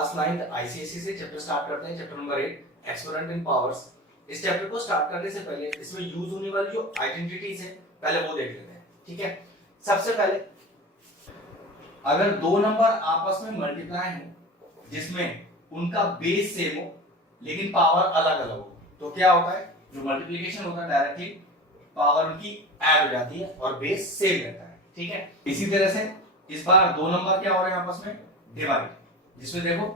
Class 9th ICSE से chapter start करते हैं, चैप्टर नंबर 8 एक्सपोनेंट इन पावर्स। इस चैप्टर को स्टार्ट करने से पहले इसमें यूज होने वाली जो आइडेंटिटीज है पहले वो देख लेते हैं। ठीक है, सबसे पहले अगर दो नंबर आपस में मल्टीप्लाई हैं जिसमें उनका बेस सेम हो लेकिन पावर अलग अलग हो तो क्या होता है, जो मल्टीप्लिकेशन होता है डायरेक्टली पावर उनकी ऐड हो जाती है और बेस सेम रहता है। ठीक है, इसी तरह से इस बार दो नंबर क्या हो रहे हैं आपस में डिवाइड, जिसमें देखो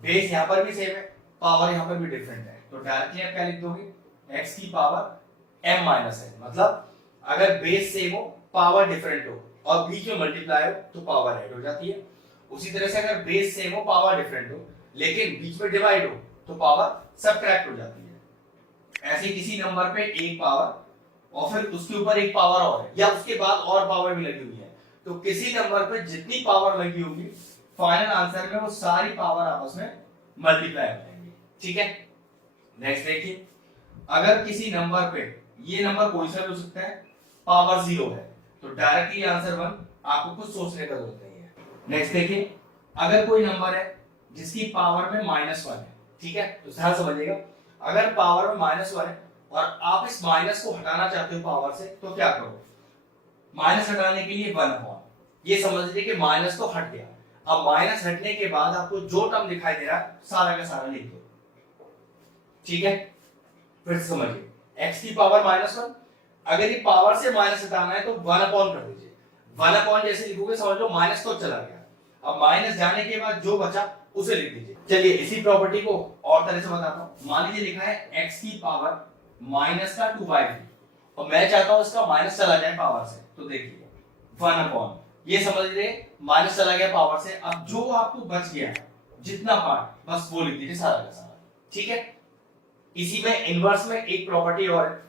बेस यहाँ पर भी सेम है, पावर यहाँ पर भी डिफरेंट है, तो डायरेक्टली आप क्या लिख दोगे, x की पावर m माइनस है। मतलब अगर बेस सेम हो पावर डिफरेंट हो और बीच में मल्टीप्लाई हो तो पावर ऐड हो जाती है। उसी तरह से अगर बेस सेम हो पावर डिफरेंट हो लेकिन बीच में डिवाइड हो तो पावर सबट्रैक्ट हो जाती है। ऐसे किसी नंबर पे एक पावर और फिर उसके ऊपर एक पावर और है या उसके बाद और पावर भी लगी हुई है, तो किसी नंबर पे जितनी पावर लगी होगी फाइनल आंसर में वो सारी पावर आपस में मल्टीप्लाई हो जाएंगी। ठीक है, नेक्स्ट देखिए, अगर किसी नंबर पे ये नंबर कोई सा भी हो सकता है पावर 0 है तो डायरेक्टली आंसर 1, आपको कुछ सोचने का जरूरत नहीं है। नेक्स्ट देखिए, अगर कोई नंबर है जिसकी पावर में -1 है, ठीक है, तो ध्यान समझिएगा, अगर पावर में -1 है और आप इस माइनस को हटाना चाहते हो पावर से तो क्या करो, माइनस हटाने के लिए 1/, ये समझ लीजिए कि माइनस तो हट गया। अब माइनस हटने के बाद आपको जो टर्म दिखाई दे रहा है सारा का सारा लिख दो। ठीक है, फिर से समझिए, x की पावर -1, अगर ये पावर से माइनस हटाना है तो 1/, कर दीजिए। 1/, जैसे लिखोगे समझ लो माइनस तो चला गया, अब माइनस जाने के बाद जो बचा उसे लिख दीजिए। चलिए इसी प्रॉपर्टी को और तरह से बताता हूं। मान लीजिए लिखा है x की पावर -2/3 और मैं चाहता हूं इसका माइनस चला जाए पावर से, तो देखिए 1/, ये समझ लीजिए माइनस चला गया पावर से। अब जो आपको बच गया जितना पार्ट बस वो लिख दीजिए सारा का सारा। ठीक है, इसी में इनवर्स में एक प्रॉपर्टी और है,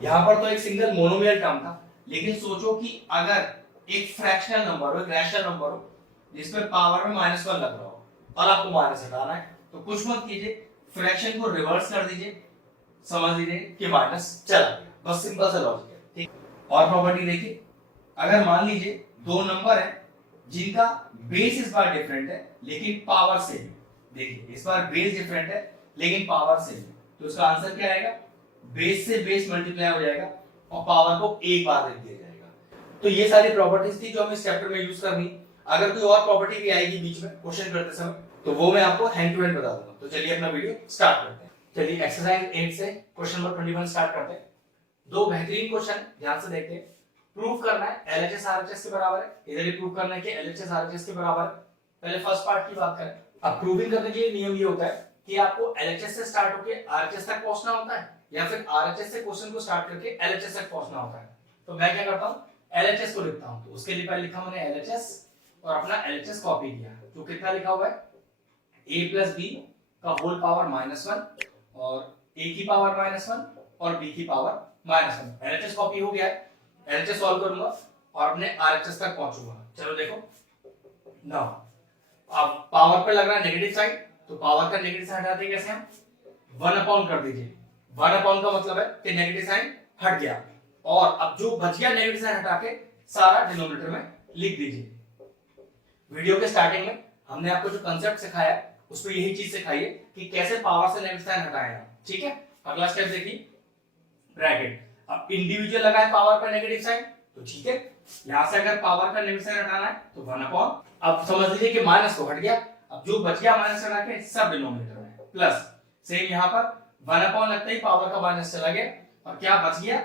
यहां पर तो एक सिंगल मोनोमियल टर्म था, लेकिन सोचो कि अगर एक फ्रैक्शनल नंबर हो, एक रैशनल नंबर हो जिसमें पावर में -1 लग रहा हो और आपको माइनस हटाना है, तो कुछ मत कीजिए, फ्रैक्शन को रिवर्स कर दीजिए, समझ लीजिए कि माइनस चला गया, बस सिंपल सा लॉजिक है। ठीक, और प्रॉपर्टी देखिए, अगर मान लीजिए दो नंबर है जिनका बेस इस बार डिफरेंट है लेकिन पावर सेम है, देखिए इस बार बेस डिफरेंट है लेकिन पावर सेम है, तो इसका आंसर क्या आएगा, बेस से बेस मल्टीप्लाई हो जाएगा और पावर को एक बार लिख दिया जाएगा। तो ये सारी प्रॉपर्टीज थी जो हम इस चैप्टर में यूज करनी। अगर कोई और प्रॉपर्टी भी आएगी बीच में क्वेश्चन करते समय तो वो मैं आपको हैंड टू हैंड बता दूंगा। तो चलिए अपना वीडियो स्टार्ट करते हैं। चलिए एक्सरसाइज 8 से क्वेश्चन नंबर 21 स्टार्ट करते हैं। दो बेहतरीन क्वेश्चन ध्यान से देखते हैं। प्रूव करना है एलएचएस आरएचएस के बराबर है, इधर ही प्रूव करना है कि एलएचएस आरएचएस के बराबर है। पहले फर्स्ट पार्ट की बात करें। अब प्रूविंग करने के लिए नियम ये होता है कि आपको एलएचएस से स्टार्ट होकर आरएचएस तक पहुंचना होता है या फिर आरएचएस से क्वेश्चन को स्टार्ट करके एलएचएस तक पहुंचना होता है। तो मैं क्या करता हूं, एलएचएस को लिखता हूं, तो उसके लिए पहले लिखा मैंने एलएचएस और अपना एलएचएस कॉपी किया। तो कितना लिखा हुआ है, a + b का होल पावर -1 और a की पावर -1 और b की पावर -1। एलएचएस कॉपी हो गया है, एलएचएस सॉल्व करूंगा और अपने आरएचएस तक पहुंचूंगा। चलो देखो ना, अब पावर पे लग रहा है नेगेटिव साइड, तो पावर का नेगेटिव साइड हटाते कैसे हम, 1/, कर दीजिए। 1/, का मतलब है कि नेगेटिव साइन हट गया और अब जो बच गया नेगेटिव साइन हटा के सारा डिनोमिनेटर में लिख दीजिए। वीडियो के स्टार्टिंग में हमने आपको जो कांसेप्ट सिखाया है उस पर यही चीज सिखाई है कि कैसे पावर से नेगेटिव साइन हटाएं। ठीक है, अगला स्टेप देखिए, ब्रैकेट। अब इंडिविजुअल लगा है पावर पर नेगेटिव साइन, तो ठीक है, यहां से अगर पावर का नेगेटिव साइन हटाना है तो 1/, अब समझ लीजिए कि माइनस तो हट गया, अब जो बच गया माइनस हटा के सब डिनोमिनेटर में प्लस। सेम यहां पर 1/, लगता ही पावर का माइनस चला गया और क्या बच गया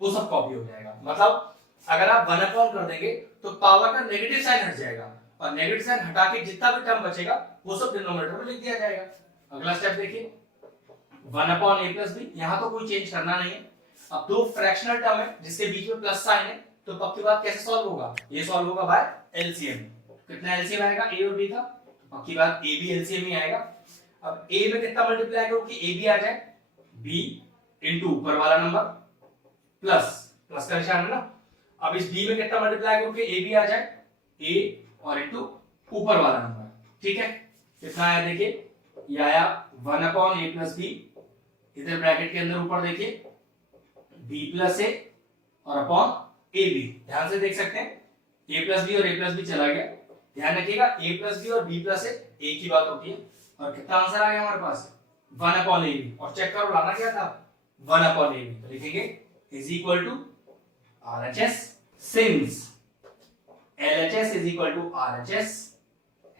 वो सब कॉपी हो जाएगा। मतलब अगर आप 1/, कर देंगे तो पावर का नेगेटिव साइन हट जाएगा और नेगेटिव साइन हटा के जितना भी टर्म बचेगा वो सब डिनोमिनेटर में लिख दिया जाएगा। अगला स्टेप देखिए, 1/a + b, यहां तो कोई चेंज करना नहीं है। अब दो फ्रैक्शनल टर्म है जिसके बीच में प्लस साइन है, तो पक्की बात कैसे सॉल्व होगा, ये सॉल्व होगा बाय एलसीएम। कितना एलसीएम आएगा a और b का, तो पक्की बात a भी एलसीएम ही आएगा। अब a में कितना मल्टीप्लाई करो कि a भी आ जाए, b इनटू ऊपर वाला नंबर प्लस का निशान है ना। अब इस b में कितना मल्टीप्लाई करो कि a भी आ जाए, a और इनटू ऊपर वाला नंबर। ठीक है, कितना आया देखिए, ये आया 1/a + b, इधर ब्रैकेट के अंदर ऊपर देखिए b + a और अपॉन ab। ध्यान से देख सकते हैं a + b और a + b चला गया, ध्यान रखिएगा a प्लस बी और b प्लस ए एक ही बात होती है। और कितना आंसर आ गया हमारे पास 1/ab। और चेक करो लाना क्या था 1/ab। तो लिखेंगे is equal to RHS since LHS is equal to RHS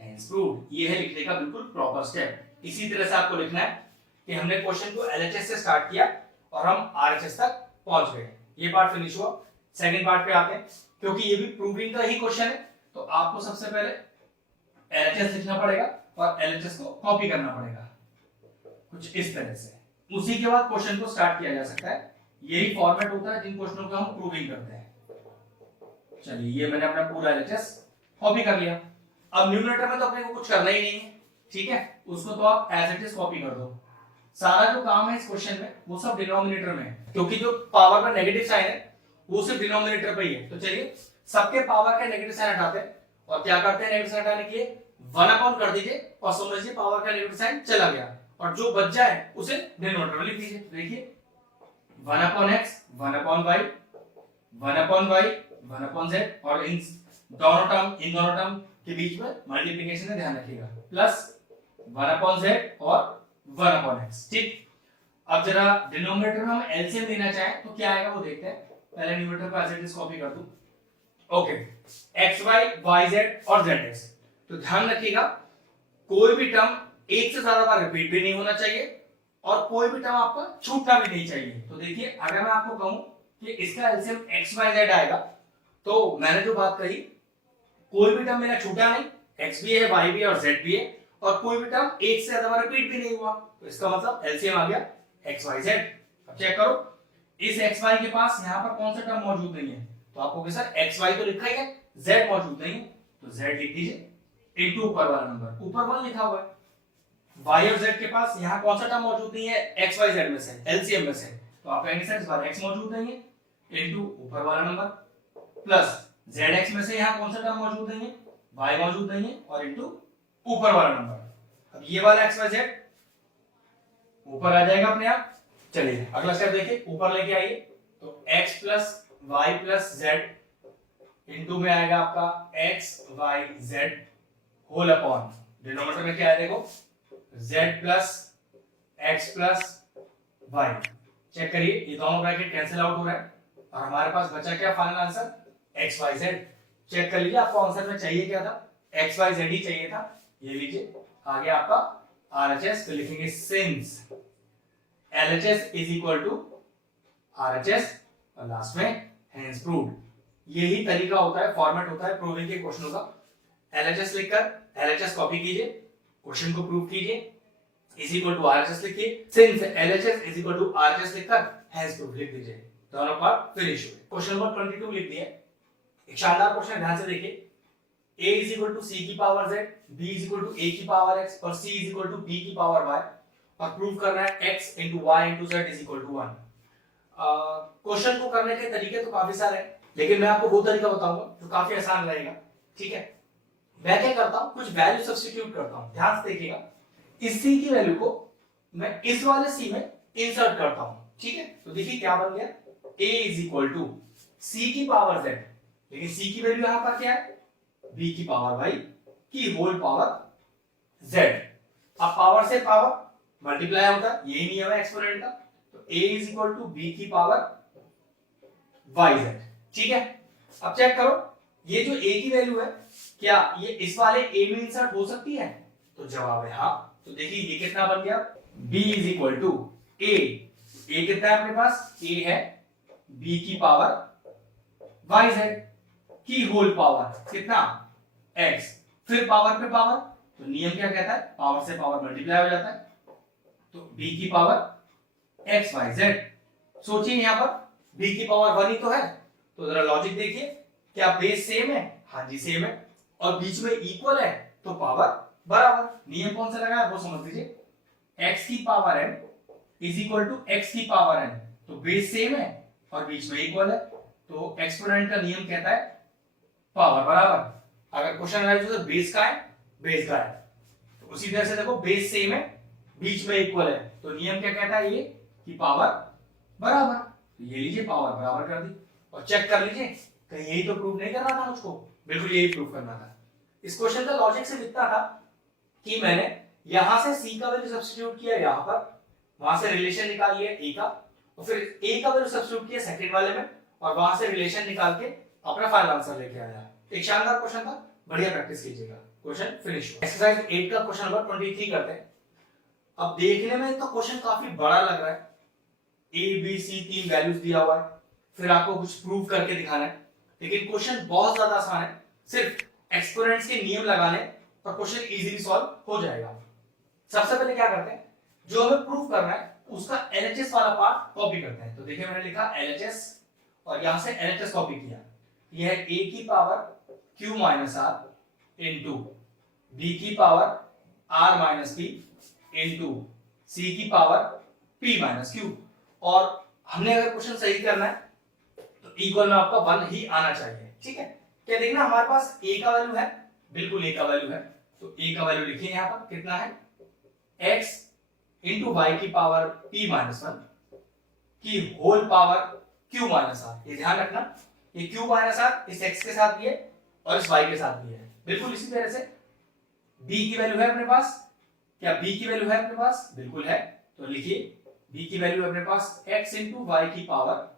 hence proved. ये है लिखने का बिल्कुल प्रॉपर स्टेप। इसी तरह से आपको लिखना है कि हमने क्वेश्चन को LHS से स्टार्ट किया और हम RHS तक पहुंच गए। ये पार्ट फिनिश हुआ। सेकंड पार्ट पे आते हैं, क्योंकि ये भी प्रूविंग का ही क्वेश्चन है तो आपको सबसे पहले LHS लिखना पड़ेगा और LHS को कॉपी करना पड़ेगा कुछ इस तरह से। उसी के बाद क्वेश्चन को स्टार्ट किया जा सकता है। यही फॉर्मेट होता है जिन क्वेश्चनों को हम प्रूविंग करते हैं। चलिए ये मैंने अपना पूरा LHS कॉपी कर लिया। अब न्यूमरेटर में तो अपने को कुछ करना ही नहीं है, ठीक है, उसको तो आप एज इट इज कॉपी कर दो। सारा जो काम है इस क्वेश्चन में वो सब डिनोमिनेटर में है, क्योंकि जो पावर का नेगेटिव साइन है वो सिर्फ डिनोमिनेटर पे ही है। तो चलिए सबके पावर का नेगेटिव साइन हटाते हैं और क्या करते हैं नेगेटिव साइन हटाने के लिए 1 कर दीजिए और समझिए पावर का नेगेटिव साइन चला गया और जो बच जाए उसे डिनोमिनेटर में लिख दीजिए। देखिए 1/x 1/y 1/y 1/z और इन दोनों टर्म के बीच में मल्टीप्लिकेशन में ध्यान रखिएगा प्लस 1/z और 1/x। ठीक, अब जरा डिनोमिनेटर में हम एलसीएम लेना चाहें तो क्या आएगा वो देखते हैं। पहले न्यूमरेटर को एज इट इज कॉपी कर दूं। ओके, xy yz और zx। तो ध्यान रखिएगा कोई भी टर्म एक से ज्यादा बार रिपीट भी नहीं होना चाहिए और कोई भी टर्म आपका छूटना भी नहीं चाहिए। तो देखिए अगर मैं आपको कहूं कि इसका एलसीएम xyz आएगा तो मैंने जो बात कही कोई भी टर्म मेरा छूटा नहीं, x भी है y भी है और z भी है और कोई भी टर्म एक से ज्यादा बार रिपीट भी नहीं हुआ, तो इसका मतलब एलसीएम आ गया xyz। अब चेक करो इस xy के पास यहाँ पर कौन सा टर्म मौजूद नहीं है, तो आपको सर xy तो लिखा ही है, z मौजूद नहीं है तो z लिख दीजिए इनटू ऊपर वाला नंबर, ऊपर 1 लिखा हुआ है। y और z के पास यहाँ कौन सा टर्म मौजूद नहीं है xyz में से, एलसीएम में से, तो आप कहेंगे सर इस बार x मौजूद नहीं है इनटू ऊपर वाला नंबर प्लस zx में से यहाँ कौन सा टर्म मौजूद नहीं है, y मौजूद नहीं है और इनटू ऊपर वाला नंबर। अब ये वाला xyz ऊपर आ जाएगा अपने आप। चलिए अगला स्टेप देखिए, ऊपर लेके आइए तो x plus y plus z into में आएगा आपका x y z whole upon denominator में क्या है देखो z plus x plus y। Check करिए ये दोनों ब्रैकेट कैंसिल आउट हो रहा है और हमारे पास बचा क्या final answer x y z। Check कर लीजिए आपको आंसर में चाहिए क्या था, x y z ही चाहिए था। ये लीजिए आ गया आपका RHS। तो लिखेंगे since LHS is equal to RHS और लास्ट में हेंस प्रूव्ड। यही तरीका होता है, फॉर्मेट होता है प्रूविंग के क्वेश्चनों का। LHS लिखकर LHS कॉपी कीजिए, क्वेश्चन को प्रूव कीजिए, इज इक्वल टू RHS लिखिए, since LHS is equal to RHS लिखकर हेंस प्रूव्ड लिख दीजिए। दोनों पार्ट फिनिश हुए। क्वेश्चन नंबर 22 लिख दिया। एक शानदार क्वेश्चन ध्यान से देखिए, a is equal to c की power z, b is equal to a की पावर x और c is equal to b की पावर y और प्रूव करना है x into y into z is equal to 1। Question को करने के तरीके तो काफी सारे हैं लेकिन मैं आपको वो तरीका बताऊंगा जो काफी आसान रहेगा। ठीक है, मैं क्या करता हूं कुछ वैल्यू सब्स्टिट्यूट करता हूं। ध्यान से देखिएगा इस c की वैल्यू को मैं इस वाले c में इंसर्ट करता हूं। ठीक है, तो देखिए क्या बन गया a is equal to c की पावर z, लेकिन c की वैल्यू यहां पर क्या है b की पावर y की होल पावर z। अब पावर से पावर मल्टीप्लाई होता है, यही नियम है एक्सपोनेंट का। तो a is equal to b की पावर yz। ठीक है, अब चेक करो ये जो a की वैल्यू है क्या ये इस वाले a में इंसर्ट हो सकती है, तो जवाब है हाँ। तो देखिए ये कितना बन गया b is equal to a कितना है अपने पास a है b की पावर yz की होल पावर कितना x, फिर पावर पे पावर, तो नियम क्या कहता है पावर से पावर मल्टीप्लाई हो जाता है, तो b की पावर x y z। सोचिए यहां पर b की पावर 1 ही तो है, तो जरा लॉजिक देखिए क्या बेस सेम है, हाँ जी सेम है, और बीच में इक्वल है तो पावर बराबर। नियम कौन सा लगा है वो समझ लीजिए, x की power n is equal to x की पावर n, तो बेस सेम है और बीच में इक्वल है, तो एक्सपोनेंट का नियम कहता है पावर बराबर। अगर क्वेश्चन है तो बेस का है बेस का है, तो उसी तरह से देखो बेस सेम है बीच में इक्वल है, तो नियम क्या कहता है ये कि पावर बराबर। तो ये लीजिए पावर बराबर कर दी और चेक कर लीजिए कहीं यही तो प्रूव नहीं करना था मुझको, बिल्कुल यही प्रूव करना था। इस क्वेश्चन का लॉजिक सिर्फ इतना था कि मैंने यहां से सी का वैल्यू सब्स्टिट्यूट किया यहां पर, वहां से रिलेशन निकाल लिया ए का, और फिर ए का वैल्यू सब्स्टिट्यूट किया सेकंड वाले में, और वहां से रिलेशन निकाल के अपना फाइनल आंसर लेके आया। एक शानदार क्वेश्चन था, बढ़िया प्रैक्टिस कीजिएगा। क्वेश्चन फिनिश हुआ। एक्सरसाइज 8 का क्वेश्चन नंबर 23 करते हैं। अब देखने में तो क्वेश्चन काफी बड़ा लग रहा है, ए बी सी 3 वैल्यूज दिया हुआ है, फिर आपको कुछ प्रूव करके दिखाना है, लेकिन क्वेश्चन बहुत ज्यादा आसान है, सिर्फ एक्सपोनेंट्स के नियम लगाने और क्वेश्चन इजीली सॉल्व हो जाएगा। सबसे पहले क्या करते हैं, जो हमें प्रूव करना है उसका एलएचएस वाला पार्ट कॉपी करते हैं। तो देखिए मैंने लिखा एलएचएस और यहां से एलएचएस कॉपी किया। यह है a की power q minus r into b की power r minus p into c की पावर p माइनस q। और हमने अगर क्वेश्चन सही करना है तो इक्वल में आपका 1 ही आना चाहिए। ठीक है, क्या देखना हमारे पास a का वैल्यू है, बिल्कुल a का वैल्यू है, तो a का वैल्यू लिखिए यहां पर कितना है, x इंटू वाई की पावर p माइनस 1 की whole power q minus r। ये ध्यान रखना, ये q माइनस r इस x के साथ भी है और इस y के साथ भी है। बिल्कुल इसी तरह से b की वैल्यू है अपने पास, क्या b की वैल्यू है अपने पास, बिल्कुल है, तो लिखिए b की वैल्यू अपने पास x इंटू वाई की पावर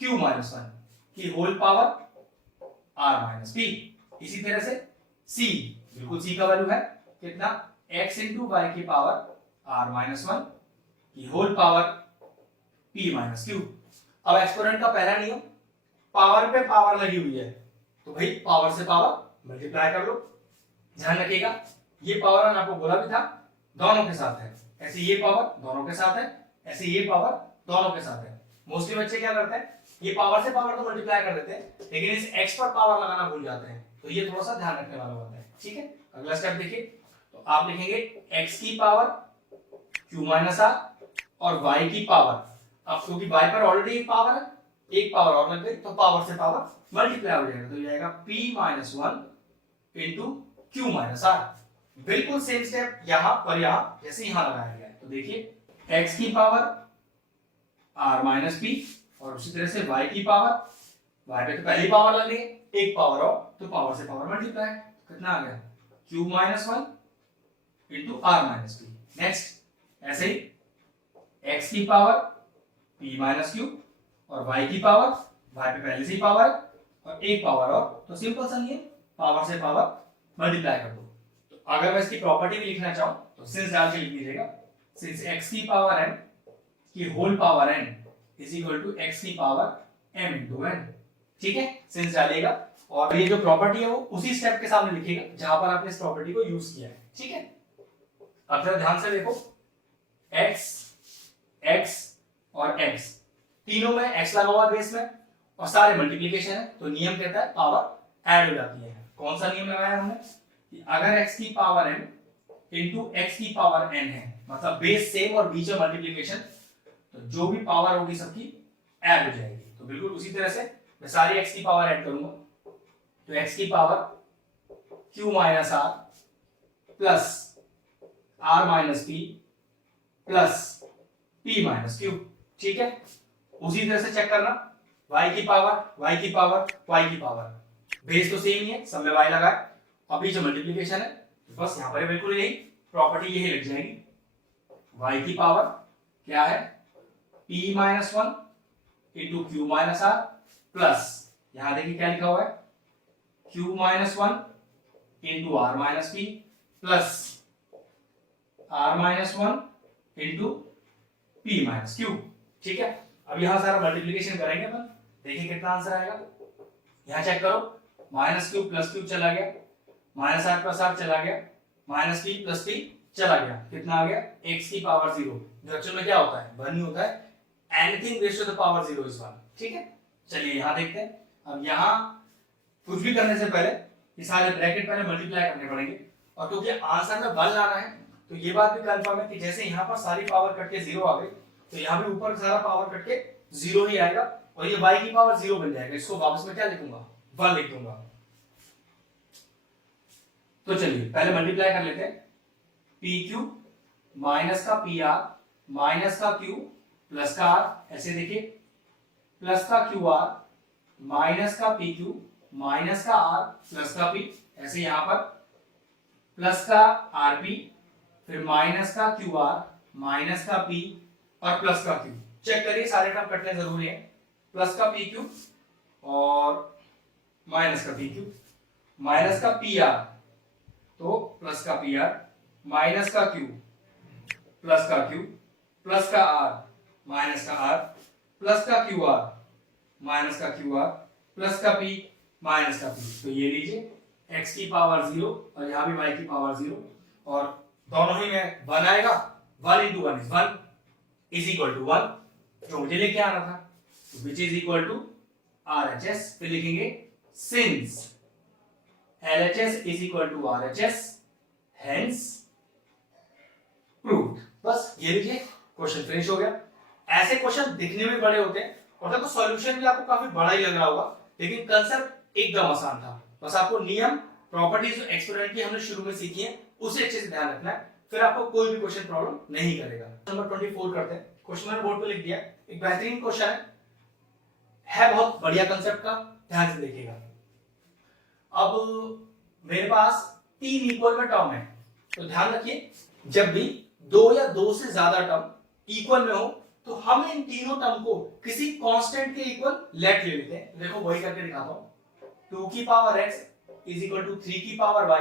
q माइनस 1 की whole power r minus p। इसी तरह से c, बिल्कुल c का वैल्यू है कितना, x इंटू वाई की पावर r माइनस 1 की whole power p minus q। अब एक्सपोनेंट का पहला नियम, पावर पे पावर लगी हुई है तो भाई पावर से पावर मल्टीप्लाई कर लो। ध्यान रखिएगा ये पावर मैंने आपको बोला भी था दोनों के साथ है, ऐसे ये पावर दोनों के साथ है, ऐसे ये पावर दोनों के साथ है। मोस्टली बच्चे क्या करते हैं, ये पावर से पावर तो मल्टीप्लाई कर देते हैं लेकिन इस x पर पावर लगाना भूल जाते हैं, तो ये थोड़ा सा ध्यान रखने वाला बात है। ठीक है, अगला स्टेप देखिए, तो आप लिखेंगे x की पावर q माइनस r और y की पावर, अब क्योंकि y पर ऑलरेडी एक पावर है, एक पावर और लग गई तो पावर से पावर मल्टीप्लाई हो जाएगा, तो ये आएगा p minus 1 into q minus r। बिल्कुल सेम स्टेप यहां पर यहां जैसे यहां लगाया गया है। तो देखिए x की पावर r माइनस p और उसी तरह से y की पावर, y पे तो पहली पावर लग रही है, एक पावर और तो पावर से पावर मल्टीप्लाई, कितना आ गया q minus 1 into r minus p। Next ऐसे ही x की पावर p माइनस q और y की पावर, y पे पहले से ही पावर है और एक पावर और, तो सिंपल सा नहीं है, पावर से पावर मल्टीप्लाई कर दो। तो अगर मैं इसकी प्रॉपर्टी भी लिखना चाहूं तो सिंस डाल के लिख दीजिएगा, सिंस x की पावर n की whole power n is equal to x की पावर m इंटू n। ठीक है, सिंस डालिएगा और ये जो प्रॉपर्टी है वो उसी स्टेप के सामने लिखिएगा जहां पर आपने इस प्रॉपर्टी को यूज किया है। ठीक है, अब जरा ध्यान से देखो, x x और x तीनों में x लगा हुआ बेस में और सारे मल्टीप्लिकेशन है, तो नियम कहता है पावर ऐड हो जाती है। कौन सा नियम लगाया हमने कि अगर x की पावर m इंटू x की पावर n है, मतलब बेस सेम और बीच में मल्टीप्लिकेशन, तो जो भी पावर होगी सबकी ऐड हो जाएगी। तो बिल्कुल उसी तरह से मैं सारी x की पावर ऐड करूंगा, तो x की power q minus r plus r minus p plus p minus q। ठीक है, उसी तरह से चेक करना y की पावर y की पावर y की पावर, बेस तो सेम ही है, सब में y लगा है, अभी जो मल्टीप्लिकेशन है बस यहां पर बिल्कुल यही प्रॉपर्टी यही लग जाएगी। y की पावर क्या है p minus 1 into Q minus r plus, यहां देखिए क्या लिखा हुआ है q minus 1 into r minus p plus r minus 1 into p minus q। ठीक है, अब यहां सारा मल्टीप्लिकेशन करेंगे अपन, देखिए कितना आंसर आएगा। यहां चेक करो, माइनस क्यू प्लस क्यू चला गया, माइनस आर प्लस आर चला गया, माइनस पी प्लस पी चला गया, कितना आ गया x की पावर 0, जो एक्चुअल में क्या होता है 1 ही होता है, anything raise to the power 0 is 1। ठीक है, चलिए यहां देखते हैं। अब यहां कुछ भी करने से पहले ये सारे ब्रैकेट पहले मल्टीप्लाई करने पड़ेंगे, और क्योंकि आंसर में 1 लाना है तो ये बात भी कंफर्म है कि जैसे यहां पर सारी पावर कट के 0 आ गई तो यहां भी ऊपर सारा पावर कट के 0 ही आएगा और ये y की पावर 0 बन जाएगा। इसको वापस में क्या लिखूंगा 1 लिख दूंगा। तो चलिए पहले मल्टीप्लाई कर लेते हैं, पी क्यू माइनस का पी आर माइनस का क्यू प्लस का आर, ऐसे देखिए प्लस का क्यू आर माइनस का पी क्यू माइनस का आर प्लस का पी, ऐसे यहां पर प्लस का आर पी, फिर माइनस का क्यू आर, माइनस का पी और प्लस का क्यू। चेक करिए सारे टर्म कटने जरूरी है। प्लस का पी क्यू और माइनस का पी क्यू, माइनस का पी आर तो प्लस का पी आर, माइनस का क्यू प्लस का क्यू, प्लस का आर माइनस का आर, प्लस का क्यू आर माइनस का क्यू आर, प्लस का पी माइनस का पी। तो ये लीजिए x की पावर 0 और यहां भी y की पावर 0 और दोनों ही में 1 आएगा। 1 into 1 is 1 is equal to 1 जो मुझे लेके आना था, which is equal to RHS। फिर लिखेंगे since LHS is equal to RHS hence proved। बस ये लीजिए क्वेश्चन फिनिश हो गया। ऐसे क्वेश्चन दिखने में बड़े होते हैं और देखो सॉल्यूशन भी आपको काफी बड़ा ही लग रहा होगा, लेकिन कंसेप्ट एकदम आसान था। बस आपको नियम प्रॉपर्टीज जो एक्सपेरिमेंट की हमने शुरू में सीखी है उसे अच्छे से ध्यान रखना है, फिर आपको कोई भी क्वेश्चन प्रॉब्लम नहीं करेगा। नंबर 24 करते हैं। क्वेश्चन मैंने बोर्ड पे लिख दिया, एक बेहतरीन क्वेश्चन है बहुत बढ़िया कंसेप्ट का, ध्यान से देखिएगा। अब मेरे पास 3 इक्वल में टर्म है, तो ध्यान रखिए जब भी 2 या 2 से ज्यादा टर्म इक्वल में हो तो हम इन तीनों टर्म को किसी कांस्टेंट के इक्वल लेट ले लेते हैं। देखो वही करके दिखाता हूं। 2 की power x is equal to 3 की power y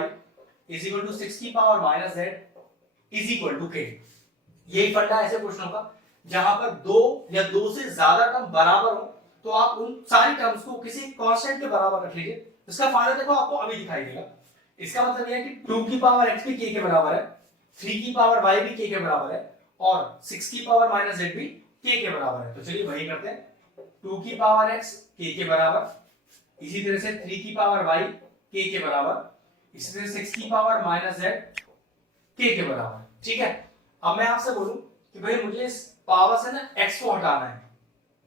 is equal to 6 की power minus z is equal to k। यही फंडा ऐसे प्रश्नों का जहां पर 2 या 2 से ज्यादा टर्म बराबर हो तो आप उन सारी टर्म्स को किसी कांस्टेंट के बराबर रख लीजिए। इसका फायदा देखो आपको अभी दिखाई देगा। इसका मतलब यह है कि 2 की पावर x भी k के बराबर है, 3 की पावर y भी k के बराबर है और 6 की पावर माइनस z भी k के बराबर है। तो चलिए वही करते हैं। 2 की पावर x k के बराबर, इसी तरह से 3 की पावर y k के बराबर, इसी तरह 6 की पावर माइनस z k के बराबर। ठीक है, अब मैं आपसे बोलूं कि भाई मुझे इस पावर से ना x को हटाना है,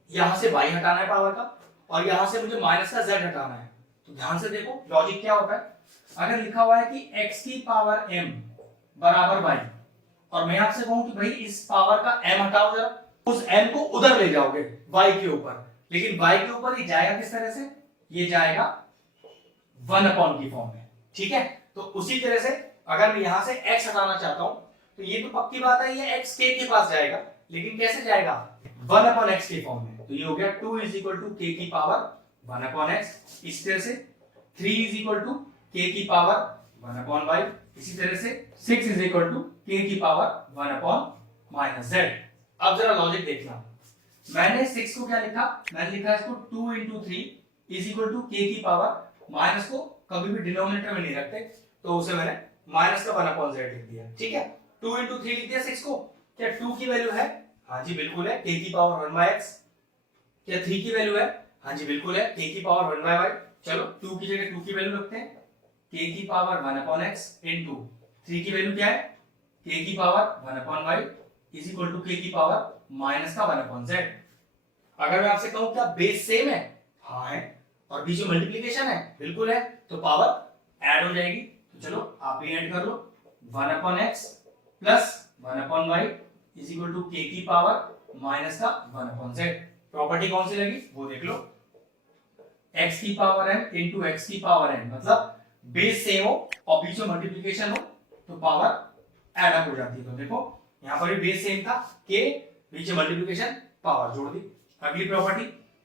यहां से y हटाना है पावर का और यहां से मुझे माइनस का z हटाना है। तो ध्यान से देखो लॉजिक क्या होता है। अगर लिखा हुआ है कि x की पावर m बराबर y और मैं आपसे कहूं कि भाई इस पावर का m हटाओ जरा, उस m को उधर ले जाओगे y के ऊपर, लेकिन y के ऊपर ये जाएगा किस तरह से, ये जाएगा 1 अपॉन की फॉर्म में। ठीक है, तो उसी तरह से अगर मैं यहां से x हटाना चाहता हूं तो ये तो पक्की बात है ये x k के पास जाएगा, लेकिन कैसे जाएगा 1 अपॉन x के फॉर्म में। तो ये हो गया 2 इज इक्वल टू k की पावर 1 अपॉन x, इस तरह से 3 इज इक्वल टू k की पावर 1 अपॉन y, इसी तरह से 6 इज इक्वल टू k की पावर 1 अपॉन माइनस z। अब जरा लॉजिक देखना, मैंने 6 को क्या लिखा, मैंने लिखा इसको 2 into 3 is equal to k की पावर, माइनस को कभी भी डिनोमिनेटर में नहीं रखते तो उसे मैंने माइनस का 1 अपॉन z लिख दिया। ठीक है, 2 into 3 लिख दिया 6 को। क्या 2 की वैल्यू है, हाँ जी बिल्कुल है, k की पावर 1 by x। क्या 3 की वैल्यू है, हाँ जी बिल्कुल है, k की पावर 1 by y। चलो 2 की जगह 2 की वैल्यू रखते हैं, k की पावर 1 अपॉन x इनटू 3 की वैल्यू क्या है, k की power 1 upon y is equal to k की पावर माइनस का 1 अपॉन z। अगर मैं आपसे कहूं क्या बेस सेम है, हाँ है, और बीच में मल्टीप्लिकेशन है, बिल्कुल है, तो पावर ऐड हो जाएगी। तो चलो आप भी ऐड कर लो, 1 upon x plus 1 upon y is equal to k की पावर माइनस का 1 अपॉन z। प्रॉपर्टी कौन सी लगी वो देख लो, x की पावर n इनटू x की पावर n, मतलब बेस सेम हो और बीच में मल्टीप्लिकेशन हो तो पावर ऐड अप हो जाती है। तो देखो यहां पर भी बेस सेम था, k बीच में मल्टीप्लिकेशन पावर जोड़ दी। अगली प्रॉपर्टी,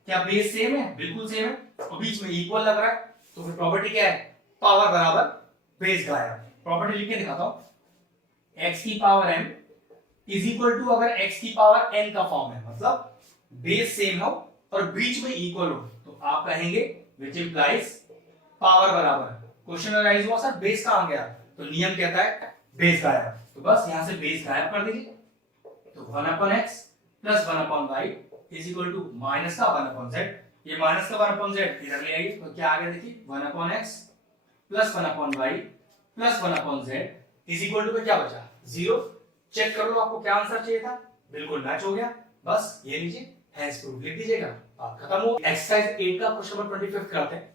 क्या बेस सेम है, बिल्कुल सेम है और बीच में इक्वल लग रहा है, तो फिर प्रॉपर्टी क्या है, पावर बराबर बेस गायब। प्रॉपर्टी लिख के दिखाता हूं, x की power m is equal to, अगर x की पावर n का फॉर्म है मतलब बेस सेम हो और बीच में इक्वल हो तो आप कहेंगे विच इंप्लाइज पावर बराबर। क्वेश्चन अराइज हुआ सर बेस कहां गया, तो नियम कहता है बेस गायब, तो बस यहां से बेस गायब कर दीजिए। तो 1 upon x plus 1 upon y is equal to minus का 1 अपॉन z। ये माइनस का 1 अपॉन z इधर ले आइए, तो क्या आ गया देखिए 1 upon x plus 1 upon y plus 1 upon z is equal to क्या बचा 0। चेक कर लो आपको क्या आंसर चाहिए था, बिल्कुल मैच हो गया। बस ये लीजिए हैंस प्रूफ लिख दीजिएगा, बात खत्म हो। एक्सरसाइज 8 का क्वेश्चन नंबर 25 करते हैं।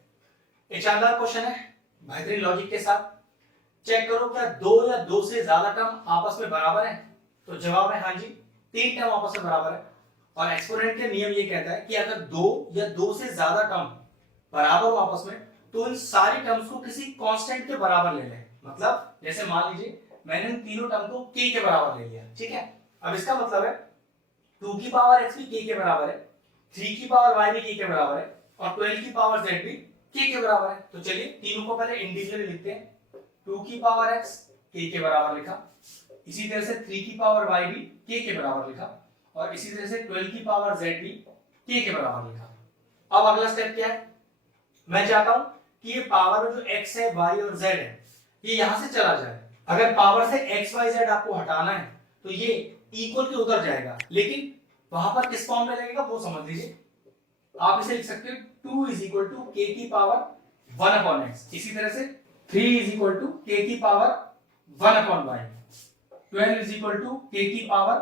ये शानदार क्वेश्चन है बेहतरीन लॉजिक के साथ। चेक करो क्या 2 या 2 से ज्यादा टर्म आपस में बराबर है, तो जवाब है हाँ जी 3 टर्म आपस में बराबर है। और एक्सपोनेंट के नियम ये कहता है कि अगर 2 या 2 से ज्यादा टर्म बराबर हो आपस में तो इन सारी टर्म्स को किसी कांस्टेंट के बराबर ले लें। मतलब जैसे मान लीजिए मैंने इन तीनों टर्म को k के बराबर ले लिया, ठीक है। अब इसका मतलब है 2 की पावर x भी k के बराबर है, 3 की पावर y भी k के बराबर है और 12 की पावर z भी k के बराबर है। तो चलिए तीनों को पहले इंडिविजुअली लिखते हैं। 2 की पावर x k के बराबर लिखा, इसी तरह से 3 की पावर y भी k के बराबर लिखा और इसी तरह से 12 की पावर z भी k के बराबर लिखा। अब अगला स्टेप क्या है, मैं चाहता हूं कि ये पावर में जो x है, y और z है ये यहां से चला जाए। अगर पावर से x y z आपको हटाना है तो ये इक्वल के उधर जाएगा, लेकिन वहां पर किस फॉर्म में लगेगा वो समझ लीजिए। आप इसे लिख सकते हो 2 इज इक्वल टू k की पावर 1 अपॉन x, इसी तरह से 3 इज इक्वल टू k की power 1 upon y, 12 is equal to k की पावर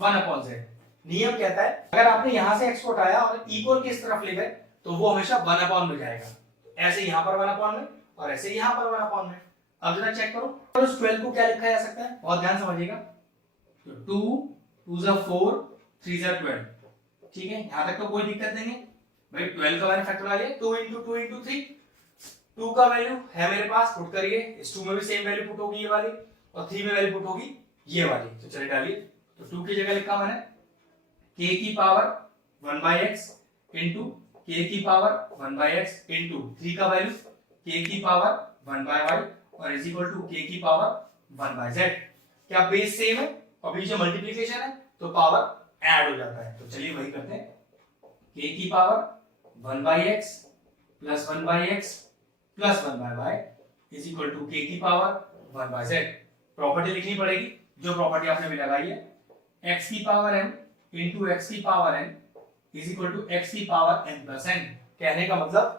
1 अपॉन z। नियम कहता है अगर आपने यहां से x को हटाया और इक्वल के इस तरफ ले गए तो वो हमेशा 1 अपॉन में जाएगा। ऐसे यहां पर 1 अपॉन में और ऐसे यहां पर 1 अपॉन में। अब जरा चेक करो और उस 12 को क्या लिखा जा सकता है, बहुत ध्यान समझिएगा। तो 2 2 4 3 12, ठीक है, यहां तक तो कोई दिक्कत नहीं है भाई। 12 का मैंने फैक्टर बना लिया, 2 into 2 into 3, 2 का वैल्यू है मेरे पास, पुट करिए। इस 2 में भी सेम वैल्यू पुट होगी ये वाली और 3 में वैल्यू पुट होगी ये वाली। तो चलिए डालिए। तो 2 की जगह लिखा मैंने k की पावर 1/x into k की पावर 1/x into 3 का वैल्यू k की पावर 1/y और इज इक्वल टू k की पावर 1/z। क्या बेस सेम है और बीच में मल्टीप्लिकेशन है तो पावर ऐड हो जाता है। तो चलिए वही करते हैं, k की power 1/x plus 1/x plus 1/y is equal to k की पावर 1/z। प्रॉपर्टी लिखनी पड़ेगी जो प्रॉपर्टी आपने भी लगाई है, x की पावर m इंटू x की power n is equal to x की पावर n प्लस n। कहने का मतलब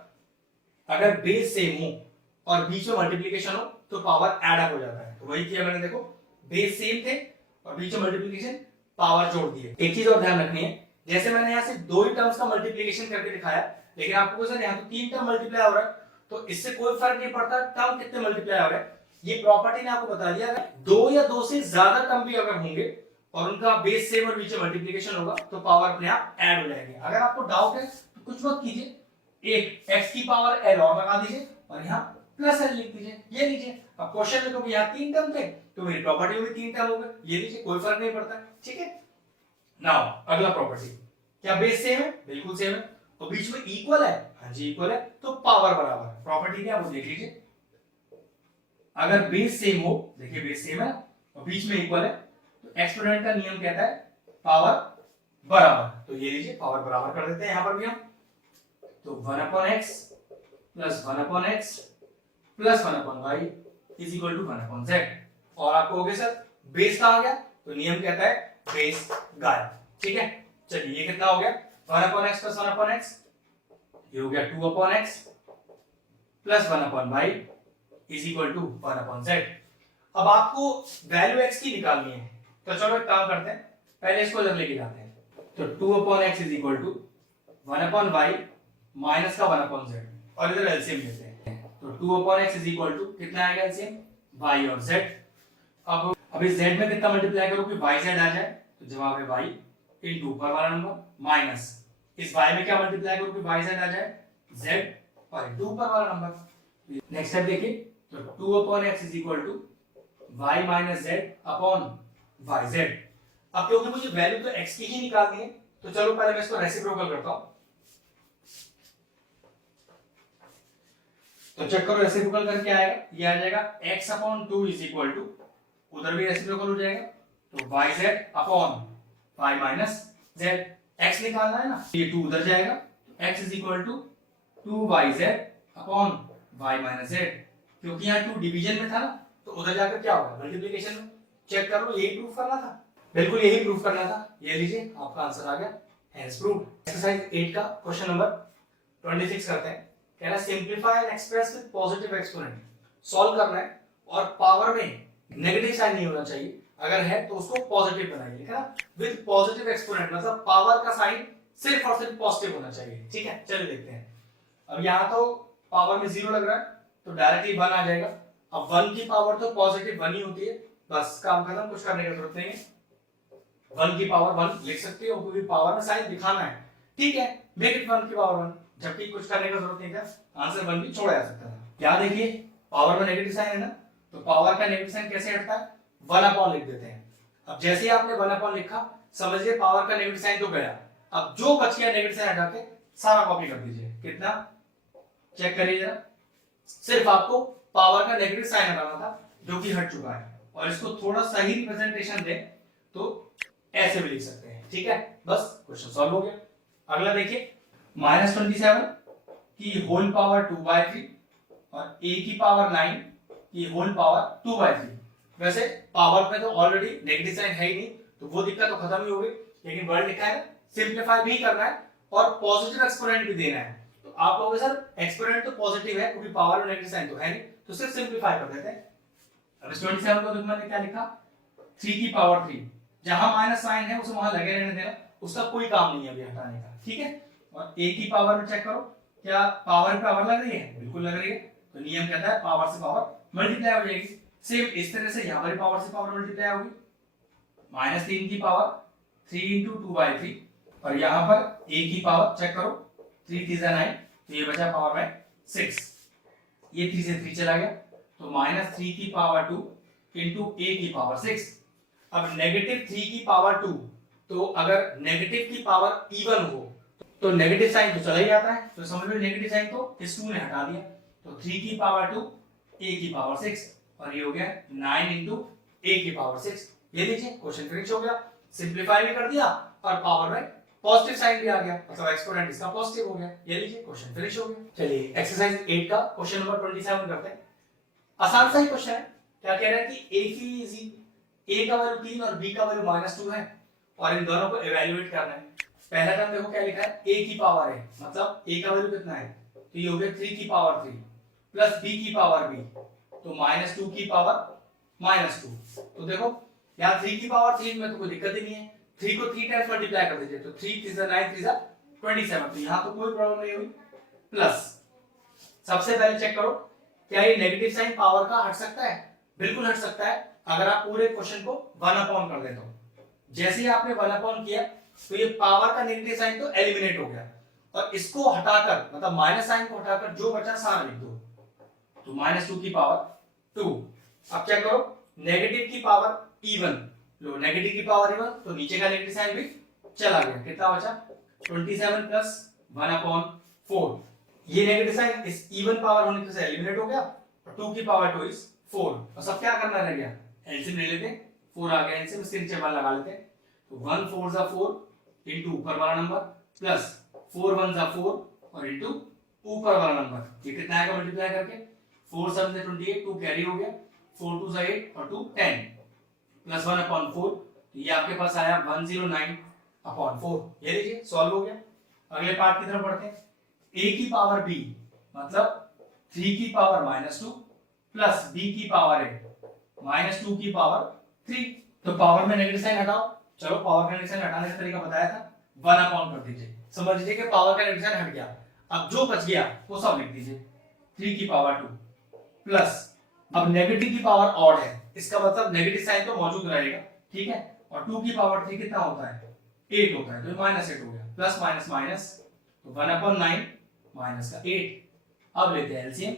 अगर बेस सेम हो और बीच में मल्टीप्लिकेशन हो तो पावर ऐड अप हो जाता है। तो वही किया मैंने, देखो बेस सेम थे और बीच में मल्टीप्लिकेशन पावर जोड़ दिए। एक चीज और ध्यान रखनी है, जैसे मैंने यहाँ से दो ही टर्म्स का मल्टीप्लिकेशन करके दिखाया, लेकिन आपको सर यहाँ तो 3 टर्म मल्टीप्लाई हो रहा है तो इससे कोई फर्क नहीं पड़ता टर्म कितने मल्टीप्लाई हो रहे हैं। ये प्रॉपर्टी ने आपको बता दिया अगर 2 या 2 से ज्यादा टर्म भी अगर होंगे और उनका बेस सेम और बीच में मल्टीप्लिकेशन होगा तो पावर अपने आप ऐड हो जाएगी। अगर आपको डाउट है तो कुछ मत कीजिए, एक x की पावर l और लगा दीजिए और यहाँ प्लस l लिख दीजिए। ये लीजिए, अब क्वेश्चन में क्योंकि यहाँ 3 टर्म थे तो मेरी प्रॉपर्टी में भी 3 टर्म हो गए, ये लीजिए, कोई फर्क नहीं पड़ता, ठीक है। नाउ अगला प्रॉपर्टी, क्या बेस सेम है? बिल्कुल सेम है। और बीच में इक्वल है? हाँ जी इक्वल है, तो पावर बराबर है। प्रॉपर्टी क्या वो देख लीजिए, अगर बेस सेम हो, देखिए बेस सेम है और बीच में इक्वल है तो एक्सपोनेंट का नियम कहता है पावर बराबर। तो ये लीजिए पावर बराबर कर देते हैं यहां पर भी हम। तो 1/x plus 1/x plus 1/y is equal to 1/z। और आपको हो गया सर बेस कहा गया तो नियम कहता है बेस गायब, ठीक है। चलिए ये कितना हो गया, 1/x प्लस 1/x, ये हो गया 2/x plus 1/y is equal to 1/z। अब आपको वैल्यू x की निकालनी है तो चलो एक काम करते हैं, पहले इसको इधर लेके जाते हैं। तो 2/x is equal to 1/y minus का 1/z और इधर एलसीएम लेते हैं। तो 2/x इज इक्वल टू कितना आएगा एलसीएम, y और z। अब इस z में कितना मल्टीप्लाई करो कि yz आ जाए तो जवाब है y इनटू ऊपर वाला नंबर माइनस इस y में क्या मल्टीप्लाई करो कि yz आ जाए z और इनटू ऊपर वाला नंबर। नेक्स्ट स्टेप देखिए, तो 2/x is equal to y minus z upon yz। अब क्योंकि मुझे वैल्यू तो x की ही निकालनी है तो चलो पहले मैं इसको रेसिप्रोकल करता हूं। तो चेक करो रेसिप्रोकल करके आएगा, ये आ जाएगा x upon 2 is equal to, उधर भी रेसिप्रोकल हो जाएगा तो yz upon y minus z। x निकालना है ना, ये 2 उधर जाएगा तो x is equal to 2yz upon y minus z। क्योंकि यहाँ 2 डिवीजन में था ना तो उधर जाकर क्या होगा मल्टीप्लिकेशन में। चेक करो यही प्रूफ करना था, बिल्कुल यही प्रूफ करना था। ये लीजिए आपका आंसर आ गया, हैंस प्रूव्ड। एक्सरसाइज 8 का क्वेश्चन नंबर 26 करते हैं। कह रहा है simplify and express with positive exponent. Solve करना है और पावर में नेगेटिव साइन नहीं होना चाहिए, अगर है तो उसको पॉजिटिव बनाइए, ठीक है ना। विद पॉजिटिव एक्सपोनेंट मतलब पावर का साइन सिर्फ और सिर्फ पॉजिटिव होना चाहिए, ठीक है। चलिए देखते हैं। अब यहाँ तो पावर में 0 लग रहा है तो डायरेक्टली 1 आ जाएगा। अब 1 की पावर तो पॉजिटिव 1 ही होती है, बस काम खत्म, कुछ करने की जरूरत नहीं है। 1 की पावर 1 लिख सकते हो क्योंकि पावर में साइन दिखाना है, ठीक है। मेक इट 1 की पावर 1, जबकि कुछ करने का जरूरत नहीं था, आंसर 1 भी छोड़ा जा सकता था। क्या देखिए, पावर में नेगेटिव साइन है ना, तो पावर का नेगेटिव साइन कैसे हटता है, 1 लिख देते हैं। अब जैसे ही आपने 1 लिखा, समझिए पावर का नेगेटिव साइन तो गया, अब जो बच गया नेगेटिव साइन हटा के सारा कॉपी कर दीजिए। कितना, चेक करिए जरा, सिर्फ आपको पावर का नेगेटिव साइन हटाना था जो कि हट चुका है, और इसको थोड़ा सही रिप्रेजेंटेशन दे तो ऐसे भी लिख सकते हैं। ठीक है, बस क्वेश्चन सॉल्व हो गया। अगला देखिए, -27 की होल पावर 2/3 और a की पावर 9 की होल पावर 2/3। वैसे पावर पे तो ऑलरेडी नेगेटिव साइन है ही नहीं, तो वो दिक्कत तो खत्म ही हो गई, लेकिन वर्ड लिखा है, सिंपलीफाई भी करना है और पॉजिटिव एक्सपोनेंट भी देना है। तो आप कहोगे सर एक्सपोनेंट तो पॉजिटिव है क्योंकि पावर में नेगेटिव साइन तो है नहीं, तो सिर्फ सिंपलीफाई कर देते हैं। अब इस 27 को देखो मैंने क्या लिखा, 3 की पावर 3, जहां माइनस साइन है उसे वहां लगे रहने देना, उसका कोई काम नहीं है अभी हटाने का। ठीक है, और a की पावर में चेक करो, क्या पावर पे पावर लग रही है, बिल्कुल लग रही है, तो नियम कहता है पावर से पावर मल्टीप्लाई हो जाएगी। सेम इस तरह से यहां पर पावर से पावर मल्टीप्लाई होगी, -3 की पावर 3 × 2/3, और यहां पर a की पावर चेक करो, 3 3 9, तो ये बचा पावर में 6, ये 3 से 3 चला गया, तो -3 की पावर 2 × a की पावर 6। अब -3 की पावर 2, तो अगर नेगेटिव की पावर इवन हो तो नेगेटिव साइन तो चला ही जाता है, तो समझ लो नेगेटिव साइन तो इस 2 ने हटा दिया, तो 3 की पावर 2 a की पावर 6, और ये हो गया 9 × a की पावर 6। ये लीजिए क्वेश्चन फिनिश हो गया, सिंपलीफाई भी कर दिया और पावर में पॉजिटिव साइन भी आ गया, मतलब एक्सपोनेंट इसका पॉजिटिव हो गया। ये लीजिए क्वेश्चन फिनिश हो गया। चलिए एक्सरसाइज 8 का क्वेश्चन नंबर 27 करते हैं। आसान सा ही क्वेश्चन है, क्या कह रहा है कि a का वैल्यू 3 और b का वैल्यू -2 है, और इन दोनों को इवैल्यूएट करना है। पहला टर्म देखो क्या लिखा है, a की पावर है, मतलब a का वैल्यू कितना है, तो ये हो गया 3 की पावर 3 प्लस b की पावर b, तो -2 की पावर -2। तो देखो यहाँ 3 की पावर 3 में तो कोई दिक्कत ही नहीं है, 3 को 3 टाइम्स मल्टीप्लाई कर दीजिए, तो 3 3 9 3 27, तो यहाँ तो कोई प्रॉब्लम नहीं हुई। प्लस सबसे पहले चेक करो, क्या ये नेगेटिव साइन पावर का हट सकता है, बिल्कुल हट सकता है, अगर आप पूरे क्वेश्चन को 1 कर देते हो। जैसे ही आपने 1 किया तो ये पावर का नेगेटिव साइन तो एलिमिनेट हो गया, और इसको हटाकर मतलब माइनस साइन को हटाकर जो बचा सारा लिख दो, तो -2 की पावर 2। अब चेक करो, नेगेटिव की पावर इवन लो, नेगेटिव की पावर इवन, तो नीचे का नेगेटिव साइन भी चला गया, कितना बचा 27 प्लस 1/4। ये नेगेटिव साइन इस इवन पावर होने से एलिमिनेट हो गया, और 2 की पावर 2 इज 4। और सब क्या करना रह गया, एलसीएम ले लेते, 4 आ गया, एलसीएम इसके नीचे 1 लगा लेते, तो 1 4 * 4 इनटू ऊपर वाला नंबर प्लस 4 1 * 4 और इनटू ऊपर वाला नंबर, ये कितना आएगा मल्टीप्लाई करके, 4 7 से 28, 2 कैरी हो गया, 4 2 * 8 और 2 10 प्लस 1/4, तो ये आपके पास आया 109/4। ये लीजिए सॉल्व हो गया। अगले पार्ट की तरफ बढ़ते हैं, a की पावर b मतलब 3 की पावर -2 प्लस b की पावर a -2 की पावर 3। तो पावर में नेगेटिव साइन हटाओ, चलो पावर का नेगेटिव साइन हटाने का तरीका बताया था, 1 कर दीजिए, समझ लीजिए कि पावर का नेगेटिव साइन हट गया। अब जो बच गया वो सब लिख दीजिए, 3 की पावर 2 प्लस, अब नेगेटिव की पावर ऑड है, इसका मतलब नेगेटिव साइन तो मौजूद रहेगा, ठीक है, और 2 की पावर 3 कितना होता है, 8 होता है, तो -8 हो गया, प्लस माइनस माइनस, तो 1/9 माइनस का 8। अब लेते हैं एलसीएम,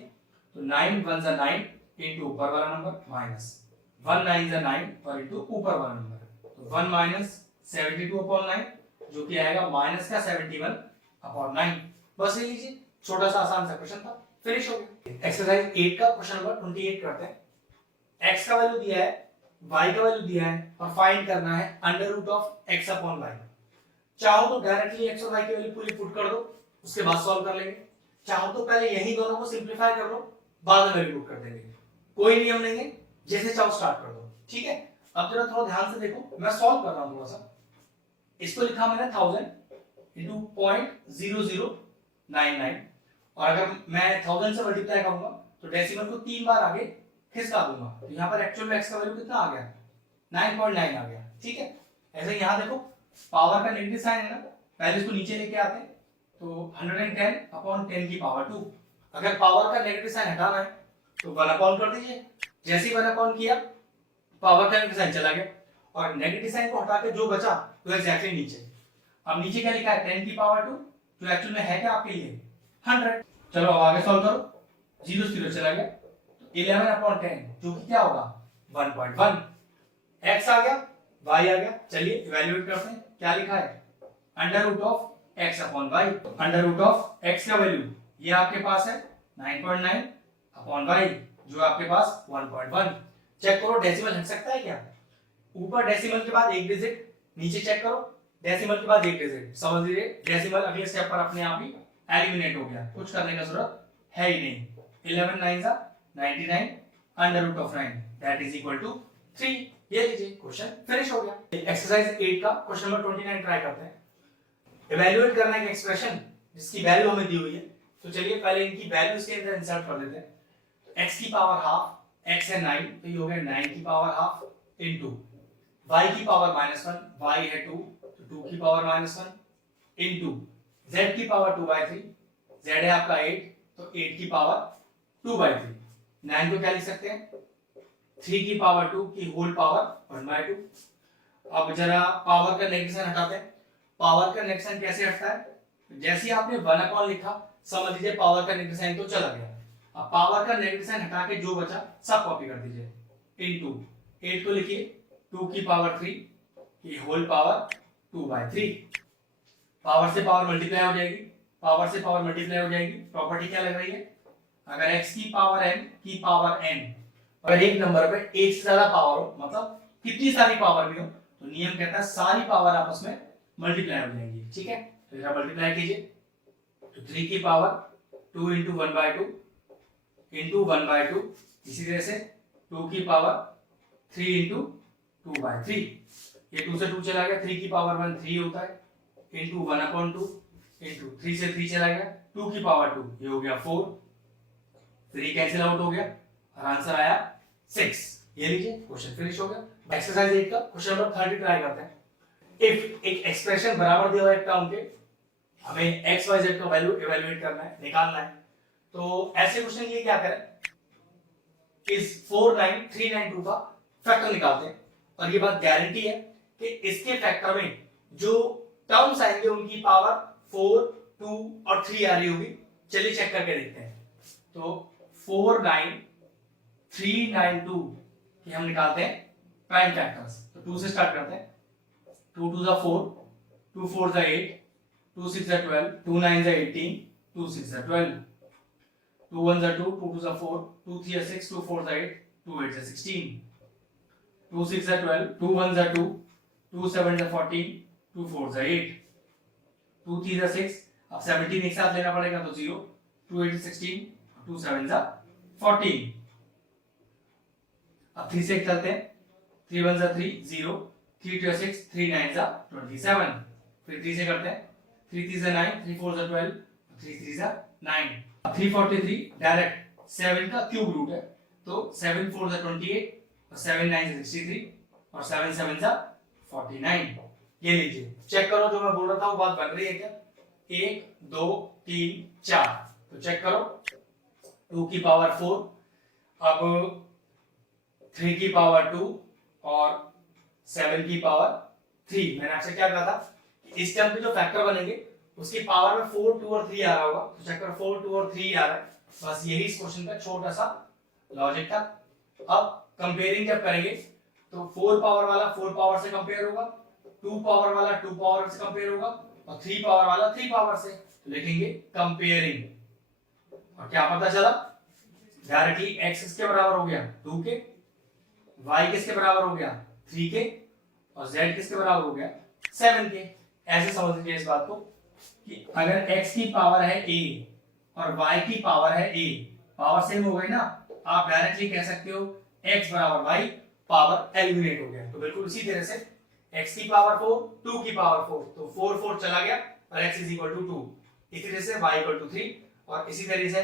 तो 9 1 * 9 इनटू ऊपर वाला नंबर माइनस 1 9 * 9 और इनटू ऊपर वाला नंबर, तो 1 - 72/9 जो कि आएगा माइनस का 71/9। बस ये लीजिए, छोटा सा आसान सा क्वेश्चन था, फिनिश हो गया। एक्सरसाइज 8 का क्वेश्चन नंबर 28 करते हैं। x का वैल्यू दिया है, y का वैल्यू दिया है, और फाइंड करना है √(x/y). चाहो तो डायरेक्टली x और y की वैल्यू पूरी पुट कर दो, उसके बाद सॉल्व कर लेंगे, चाहो तो पहले यही दोनों को सिंपलीफाई कर लो, बाद में वैल्यू पुट कर देंगे, कोई नियम नहीं है, जैसे चाहो स्टार्ट कर दो, ठीक है। अब जरा थोड़ा ध्यान से देखो, मैं सॉल्व कर रहा हूं थोड़ा सा। इसको लिखा मैंने 1000 into 0.0099, और अगर मैं 1000 से मल्टीप्लाई करूंगा तो डेसिमल को 3 बार आगे खिसका दूंगा, तो यहाँ पर एक्चुअल में x का वैल्यू कितना आ गया, 9.9 आ गया, ठीक है। ऐसे यहाँ देखो पावर का नेगेटिव साइन है ना, पहले इसको नीचे लेके आते हैं, तो 110/10 की पावर 2। अगर पावर का नेगेटिव साइन हटाना है तो 1 कर दीजिए, जैसे ही 1 किया पावर का नेगेटिव साइन चला गया, और नेगेटिव साइन को हटा के जो बचा तो एग्जैक्टली नीचे। अब नीचे क्या लिखा है, 10 की पावर 2, जो एक्चुअल में है क्या आपके लिए 100। चलो अब आगे सॉल्व करो, 0 0 चला गया, तो 11/10 जो कि क्या होगा 1.1। x आ गया, y आ गया, चलिए इवैल्यूएट करते हैं। क्या लिखा है under root of x upon y। Under root of x का वैल्यू ये आपके पास है 9.9 अपॉन y जो आपके पास 1.1। चेक करो डेसिमल हट सकता है क्या, ऊपर डेसिमल के बाद एक डिजिट, नीचे चेक करो डेसिमल के बाद एक डिजिट, समझ लीजिए डेसिमल अगले स्टेप पर अपने आप ही एलिमिनेट हो गया, कुछ करने का जरूरत है ही नहीं। 11 9 99 under root of 9 that is equal to 3। ये लीजिए क्वेश्चन फिनिश हो गया। एक्सरसाइज 8 का क्वेश्चन नंबर 29 ट्राई करते हैं। इवैल्यूएट करना है एक एक्सप्रेशन जिसकी वैल्यू हमें दी हुई है, तो चलिए पहले इनकी वैल्यू इसके अंदर इंसर्ट कर देते हैं। तो x की पावर हाफ, x है 9 तो ये हो गया 9 की पावर हाफ इनटू y की पावर -1, y है 2 तो 2 की पावर -1 इनटू z की पावर 2/3, z है आपका 8 तो 8 की पावर 2/3। 9 को क्या लिख सकते हैं 3 की पावर 2 की होल पावर 1/2। अब जरा पावर का नेगेशन हटाते हैं। पावर का नेगेशन कैसे हटता है, जैसे ही आपने 1 अपॉन लिखा समझ लीजिए पावर का नेगेटिव साइन तो चला गया। अब पावर का नेगेटिव साइन हटा के जो बचा सब कॉपी कर दीजिए इनटू 8 को लिखिए 2 की पावर 3 की होल पावर 2/3। पावर से पावर मल्टीप्लाई हो जाएगी, पावर से पावर मल्टीप्लाई हो जाएगी, प्रॉपर्टी क्या लग रही है अगर x की पावर n की पावर n, अगर एक नंबर पे एक से ज्यादा पावर हो मतलब कितनी सारी पावर भी हो तो नियम कहता है सारी पावर आपस में मल्टीप्लाई हो जाएंगी। ठीक है तो जरा मल्टीप्लाई कीजिए तो 3 की पावर 2 इंटू 1/2 इंटू 1/2, इसी तरह से 2 की पावर 3 इंटू 2/3, ये 2 से 2 चला गया, 3 की पावर 1 3 होता है इंटू 1/2 इंटू 3 से 3 चला गया 2 की पावर 2 ये हो गया 4, 3 कैंसिल आउट हो गया और आंसर आया 6। ये लीजिए क्वेश्चन फिनिश हो गया। एक्सरसाइज 8 का क्वेश्चन नंबर 30 ट्राई करते हैं। इफ एक एक्सप्रेशन बराबर दिया हुआ है एक टर्म के, हमें x y z का वैल्यू इवैल्यूएट करना है, निकालना है, तो ऐसे क्वेश्चन के लिए क्या करें इस 49392 का फैक्टर निकालते हैं और ये बात गारंटी है कि इसके फैक्टर में जो टर्म्स आएंगे उनकी पावर 4 2 और 3 आ रही होगी। चलिए चेक करके देखते हैं। तो 49392 की हम निकालते हैं प्राइम फैक्टर्स, तो 2 से स्टार्ट करते हैं। 2 2 4, 2 4 8, 2 6 12, 2 9 18, 2 6 12, 2 1 2, 2 2 4, 2 3 6, 2 4 8, 2 8 16, 2 6 12, 2 1 2, 2 7 14, 2 4 8, 2 3 6, अब 17 एक साथ लेना पड़ेगा तो 0, 2 8 16, 2 7 14। अब 3 से चलते हैं, 3 1 3 0, 3 2 6, 3 9 27, फिर 3 से करते हैं, 3 3 9, 3 4 12, 3 3 9। अब 343 डायरेक्ट 7 का क्यूब रूट है तो 7 4 28 और 7 9 63 और 7 7 49। ये लीजिए चेक करो जो मैं बोल रहा था वो बात बन रही है क्या, 1 2 3 4, तो चेक करो 2 की पावर 4, अब 3 की पावर 2 और 7 की पावर 3। मैंने आपसे क्या कहा था इस टर्म पे जो फैक्टर बनेंगे उसकी पावर में 4 2 और 3 आ रहा होगा, तो चेक करो 4 2 और 3 आ रहा है। बस यही इस क्वेश्चन का छोटा सा लॉजिक था। अब कंपेयरिंग जब करेंगे तो 4 पावर वाला 4 पावर से कंपेयर होगा, 2 पावर वाला 2 पावर से कंपेयर होगा और 3 पावर वाला 3 पावर से, तो लिखेंगे कंपेयरिंग। और क्या पता चला डायरेक्टली x किसके बराबर हो गया 2 के, y किसके बराबर हो गया 3 के और z किसके बराबर हो गया 7 के। ऐसे समझ लीजिए इस बात को कि अगर x की पावर है a और y की पावर है a, पावर सेम हो गई ना, आप डायरेक्टली कह सकते हो x बराबर y, पावर एलिमिनेट हो गया। तो बिल्कुल इसी तरह से x की पावर 4 2 की पावर 4 तो 4 4 चला गया और x इज इक्वल टू 2, इसी तरह से y इक्वल टू 3 और इसी तरह से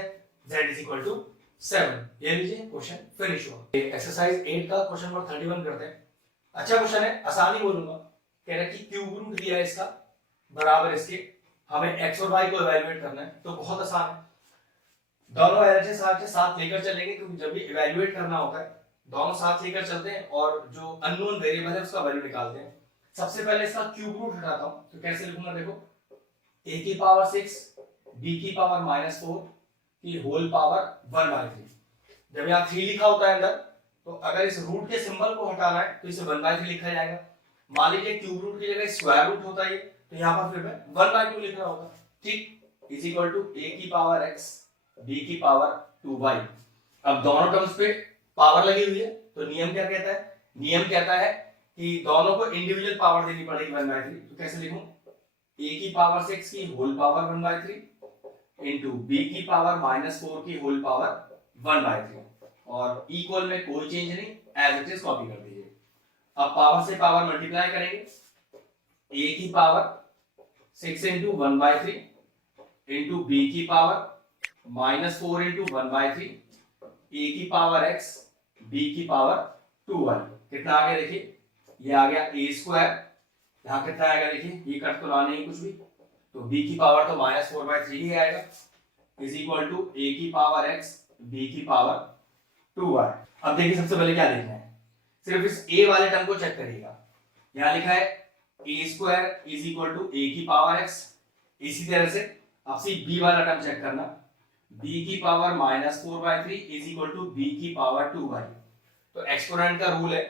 z इज इक्वल टू 7। ये लीजिए क्वेश्चन फिनिश हुआ। एक्सरसाइज 8 का क्वेश्चन नंबर 31 करते हैं। अच्छा क्वेश्चन है, आसानी बोलूंगा, कह रहा है कि क्यूब रूट दिया है इसका बराबर इसके, हमें x और y को इवैल्यूएट करना है, तो बहुत आसान है। दोनों एलएचएस साथ लेकर चलेंगे क्योंकि जब भी इवैल्यूएट करना होता है दोनों साथ लेकर चलते हैं और जो अननोन वेरिएबल है उसका वैल्यू निकालते हैं। सबसे पहले इसका क्यूब रूट हटाता हूं, तो कैसे लिखूंगा देखो, a की पावर 6 b की पावर -4 की होल पावर 1/3। जब यहाँ 3 लिखा होता है अंदर, तो अगर इस रूट के सिंबल को हटाना है तो इसे 1/3 लिखा जाएगा। मान लीजिए क्यूब रूट की जगह स्क्वायर रूट होता है तो यहाँ पर फिर मैं 1/2 लिख रहा होगा। ठीक, इज इक्वल टू a की पावर x b की पावर 2y। अब दोनों टर्म्स पे पावर लगी हुई है, तो नियम क्या कहता है? नियम कहता है कि दोनों को इंडिविजुअल पावर देनी पड़ेगी 1/3। तो कैसे लिखूं? a की पावर 6 की होल पावर 1/3 इंटू b की पावर -4 की होल पावर 1/3, और इक्वल में कोई चेंज नहीं, एज इट इज कॉपी कर दीजिए। अब पावर से पावर मल्टीप्लाई करेंगे, a की पावर 6 इंटू 1/3 इंटू b की पावर -4 इंटू 1/3, a की पावर x b की पावर 2y। कितना आ गया देखिए, ये आ गया a स्क्वायर, यहाँ कितना आएगा देखिए, ये कट तो ना नहीं कुछ भी, तो b की पावर तो -4/3 ही आएगा, इज इक्वल टू a की पावर x b की पावर 2y। अब देखिए सबसे पहले क्या लिखना है, सिर्फ इस a वाले टर्म को चेक करिएगा। यहाँ लिखा है a square is equal to a की पावर x। इसी तरह से अब से b वाला टर्म चेक करना, b की power -4/3 is equal to b की पावर 2y। तो एक्सपोनेंट का रूल है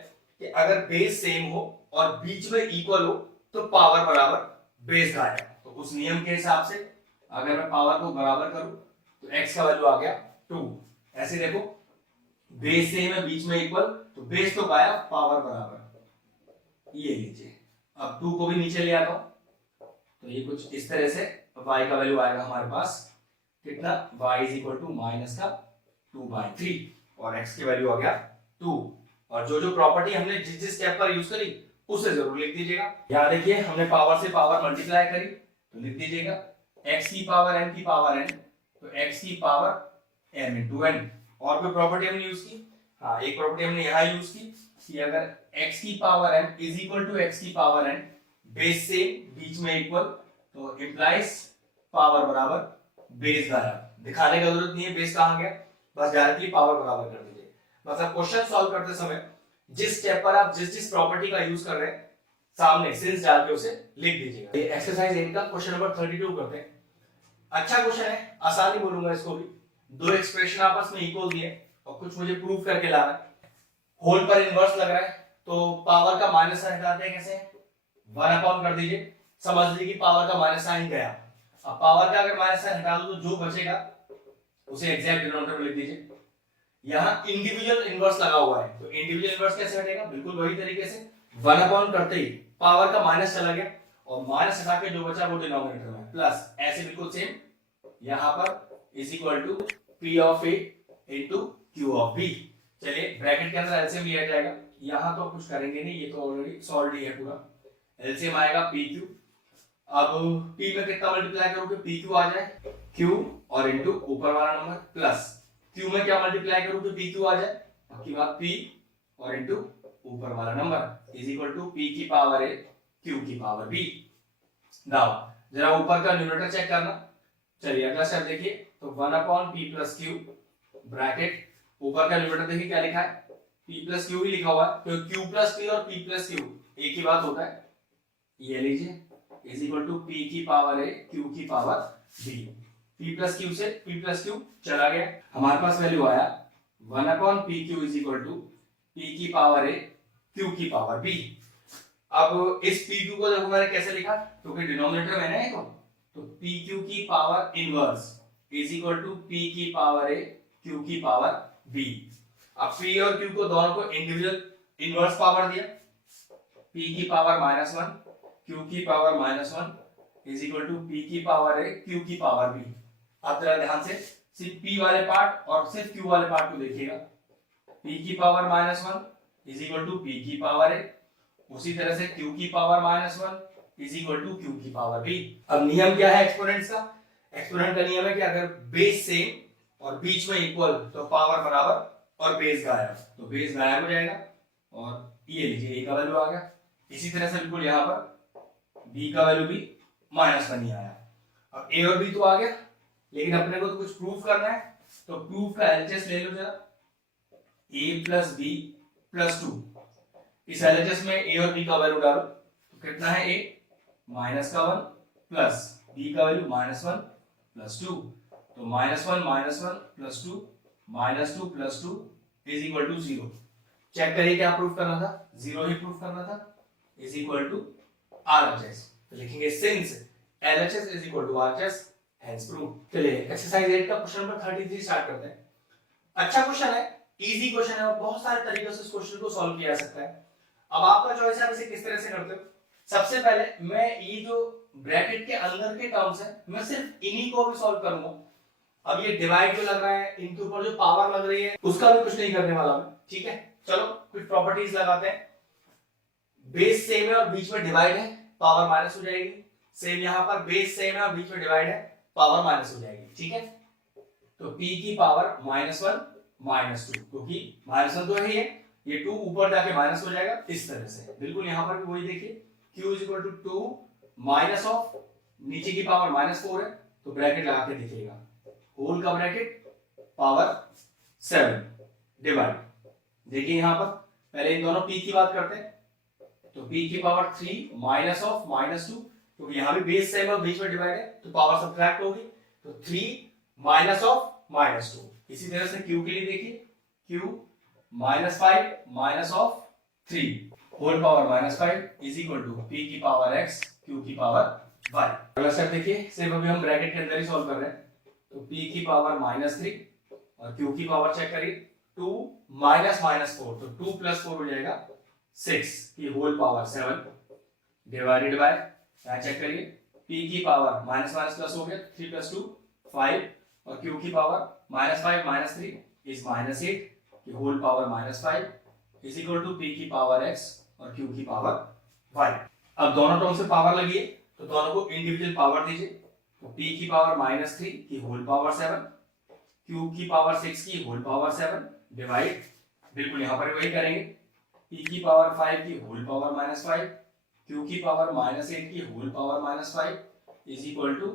कि अगर बेस सेम हो और बीच में इक्वल हो तो पावर बराबर बेस का आएगा। तो उस नियम के हिसाब से अगर मैं पावर को बराबर करूं तो x का वैल्यू आ गया 2। ऐसे देखो, बेस सेम है बीच में इक्वल, तो बेस तो गायब, पावर बराबर। ये लीजिए, अब 2 को भी नीचे ले आता हूं, तो ये कुछ इस तरह से y का वैल्यू आएगा हमारे पास कितना, y is equal to minus का 2/3 और x की वैल्यू आ गया 2। और जो जो प्रॉपर्टी हमने जिस जिस स्टेप पर यूज करी उसे जरूर लिख दीजिएगा। यहाँ देखिए हमने पावर से पावर मल्टीप्लाई करी, तो लिख दीजिएगा x की पावर m की पावर n, तो x की पावर m इंटू n। और कोई प्रॉपर्टी हमने यूज की? हाँ, एक प्रॉपर्टी हमने यहाँ यूज की कि अगर x की power m is equal to x की पावर n, बेस से बीच में इक्वल, तो इम्प्लाइज पावर बराबर बेस गायब। दिखाने की जरूरत नहीं है बेस कहाँ गया, बस डायरेक्टली पावर बराबर कर दीजिए। मतलब क्वेश्चन सॉल्व करते समय जिस स्टेप पर आप जिस जिस प्रॉपर्टी का यूज कर रहे हैं सामने सिंस डाल के उसे लिख दीजिएगा। ये एक्सरसाइज 8 का क्वेश्चन नंबर 32 करते हैं। अच्छा क्वेश्चन है, आसानी बोलूंगा इसको भी। दो एक्सप्रेशन आपस में इक्वल दिए और कुछ मुझे प्रूव करके लाना है। होल पर इनवर्स लग रहा है, तो पावर का माइनस साइन हटाते हैं कैसे? 1 कर दीजिए, समझ लीजिए कि पावर का माइनस साइन गया। अब पावर का अगर माइनस साइन हटा दो तो जो बचेगा उसे एग्जैक्ट डिनोमिनेटर में लिख दीजिए। यहाँ इंडिविजुअल इनवर्स लगा हुआ है, तो इंडिविजुअल इनवर्स कैसे हटेगा? बिल्कुल वही तरीके से 1 करते ही पावर का माइनस चला गया और माइनस हटा के जो बचा वो डिनोमिनेटर में प्लस, ऐसे बिल्कुल सेम यहाँ पर is equal to p of a into q of b। चलिए ब्रैकेट के अंदर एलसीएम लिया जाएगा, यहाँ तो कुछ करेंगे नहीं, ये तो ऑलरेडी सॉल्व ही है पूरा। एलसीएम आएगा pq, अब p में कितना मल्टीप्लाई करोगे pq आ जाए q और इनटू ऊपर वाला नंबर प्लस q में क्या मल्टीप्लाई करूं तो pq आ जाए, बाकी बात p और इनटू ऊपर वाला number is equal to p की पावर a q की पावर b। नाउ जरा ऊपर का न्यूमरेटर चेक करना। चलिए अगला स्टेप देखिए, तो 1/p प्लस q ब्रैकेट, ऊपर का न्यूमरेटर देखिए क्या लिखा है, p प्लस q ही लिखा हुआ है, तो q प्लस p और p प्लस q एक ही बात होता है। ये लीजिए इज इक्वल टू p की पावर a q की power b। p plus q से p प्लस q चला गया, हमारे पास वैल्यू आया 1/pq is equal to p की पावर a q की पावर b। अब इस pq को देखो मैंने कैसे लिखा, क्योंकि डिनोमिनेटर में है तो pq की power inverse is equal to p की पावर a q की पावर b। अब p और q को दोनों को इंडिविजुअल इनवर्स पावर दिया, p की पावर -1 q की power -1 is equal to p की पावर a q की पावर b। अब जरा ध्यान से सिर्फ p वाले पार्ट और सिर्फ q वाले पार्ट को देखिएगा, p की power -1 is equal to p की पावर a, उसी तरह से q की power -1 is equal to q की पावर b। अब नियम क्या है एक्सपोनेंट्स का? एक्सपोनेंट का नियम है कि अगर बेस सेम और बीच में इक्वल तो पावर बराबर और बेस गायब, तो बेस गायब हो जाएगा और ये लीजिए a का वैल्यू आ गया। इसी तरह से बिल्कुल यहाँ पर b का वैल्यू भी -1 ही आया। अब a और b तो आ गया, लेकिन अपने को तो कुछ प्रूफ करना है, तो प्रूफ का एलएचएस ले लो जरा, a प्लस b प्लस 2। इस एलएचएस में a और b का वैल्यू डालो, तो कितना है a -1 प्लस b का वैल्यू -1 प्लस 2, तो -1 plus 2 -2 plus 2 is equal to 0। Check करिए क्या प्रूफ करना था, 0 ही प्रूफ करना था, इज इक्वल टू RHS। तो लिखेंगे since LHS is equal to RHS hence prove. चलिए एक्सरसाइज 8 का क्वेश्चन नंबर 33 स्टार्ट करते हैं। अच्छा क्वेश्चन है, इजी क्वेश्चन है और बहुत सारे तरीकों से इस क्वेश्चन को सॉल्व किया जा सकता है। अब आपका चॉइस है आप इसे किस तरह से करते हो। सबसे पहले मैं ये जो ब्रैकेट के अंदर के टर्म्स हैं मैं सिर्फ इन्हीं को भी सॉल्व करूंगा। अब ये डिवाइड जो लग रहा है, इनके ऊपर जो पावर लग रही है उसका भी कुछ नहीं करने वाला मैं, ठीक है। चलो कुछ प्रॉपर्टीज लगाते हैं। बेस सेम है और बीच में डिवाइड है, पावर माइनस हो जाएगी। सेम यहाँ पर बेस सेम है और बीच में डिवाइड है, पावर माइनस हो जाएगी, ठीक है। तो p की पावर -1 -2, क्योंकि -1 तो है ये 2 ऊपर जाके माइनस हो जाएगा इस तरह से। बिल्कुल यहाँ पर भी वही देखिए, q is equal to 2 minus of नीचे की पावर -4 है तो ब्रैकेट लगा के देखिएगा, होल का ब्रैकेट पावर 7 डिवाइड। देखिए यहाँ पर पहले इन दोनों p की बात करते हैं, तो p की पावर 3 माइनस ऑफ -2, क्योंकि यहाँ भी बेस सेम और बीच में डिवाइड है तो पावर सब्ट्रैक्ट होगी, तो 3 माइनस ऑफ -2। इसी तरह से q के लिए देखिए, q -5 minus of 3 whole power -5 is equal to p की पावर x q की पावर y। अगला स्टेप देखिए, सिर्फ अभी हम ब्रैकेट के अंदर ही सॉल्व कर रहे हैं, तो p की पावर -3 और q की पावर चेक करिए 2 -4, तो 2 + 4 हो जाएगा 6 की होल पावर 7 डिवाइडेड बाय, यहाँ चेक करिए p की पावर माइनस प्लस हो गया 3 + 2 5 और q की पावर -5 - 3 इज -8 की whole power -5 is equal to p की पावर x और q की पावर y। अब दोनों टर्म से पावर लगी है तो दोनों को इंडिविजुअल पावर दीजिए, तो p की पावर -3 की होल पावर 7, q की पावर 6 की होल पावर 7 डिवाइड, बिल्कुल यहाँ पर वही करेंगे, p की पावर 5 की होल पावर -5, q की पावर -8 की whole power -5 is equal to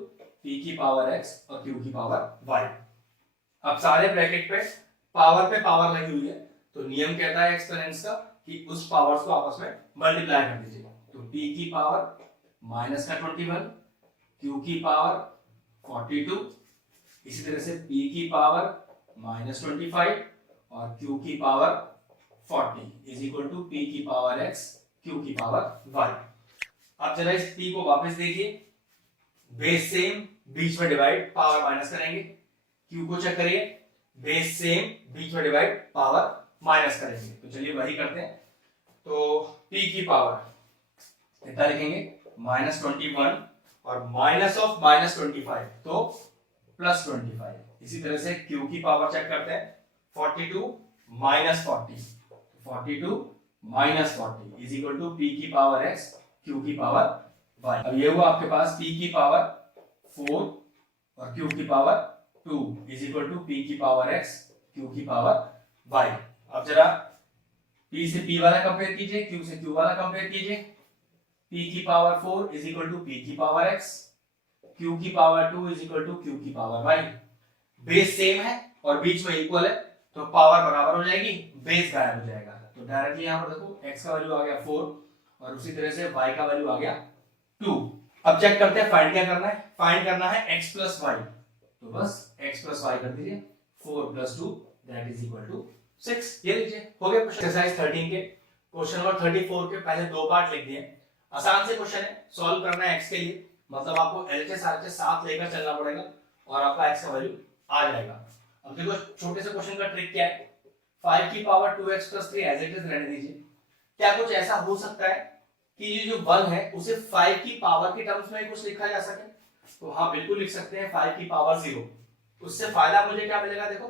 p की पावर x और q की पावर y। अब सारे ब्रैकेट पे पावर लगी हुई है तो नियम कहता है एक्सपोनेंट्स का कि उस पावर्स को आपस में मल्टीप्लाई कर दीजिए, तो p की पावर -21, q की पावर 42, इसी तरह से p की पावर -25 और q की power 40 is equal to p की पावर x q की पावर y। अब जरा इस p को वापस देखिए, बेस सेम बीच में डिवाइड पावर माइनस करेंगे, q को चेक करिए बेस सेम बीच में डिवाइड पावर माइनस करेंगे, तो चलिए वही करते हैं। तो p की पावर कितना लिखेंगे -21 और माइनस ऑफ -25 तो +25, इसी तरह से q की पावर चेक करते हैं 42 -40, 42 -40 इज इक्वल टू p की पावर x q की पावर y। अब ये हुआ आपके पास p की पावर 4 और q की power 2 is equal to p की पावर x q की पावर y। अब जरा p से p वाला कंपेयर कीजिए, q से q वाला कंपेयर कीजिए, p की power 4 is equal to p की पावर x, q की power 2 is equal to q की पावर y। बेस सेम है और बीच में इक्वल है तो पावर बराबर हो जाएगी, बेस गायब हो जाएगा, तो डायरेक्टली यहाँ पर देखो x का वैल्यू आ गया 4 और उसी तरह से y का वैल्यू आ गया 2। अब चेक करते हैं फाइंड क्या करना है, फाइंड करना है x + y, तो बस x + y कर दीजिए, 4 + 2 दैट इज इक्वल टू 6। ये लीजिए हो गया एक्सरसाइज 13 के क्वेश्चन नंबर 34 के पहले दो पार्ट लिख दिए। आसान से क्वेश्चन है, सॉल्व करना है x के लिए, मतलब आपको LHS RHS साथ लेकर चलना पड़ेगा और आपका x का वैल्यू आ जाएगा। अब देखो छोटे से क्वेश्चन का ट्रिक क्या है, 5 की power 2x + 3 as it is रहने दीजिए। क्या कुछ ऐसा हो सकता है कि ये जो 1 है उसे 5 की पावर के टर्म्स में कुछ लिखा जा सके? तो हाँ बिल्कुल लिख सकते हैं 5 की पावर 0। उससे फायदा मुझे क्या मिलेगा, देखो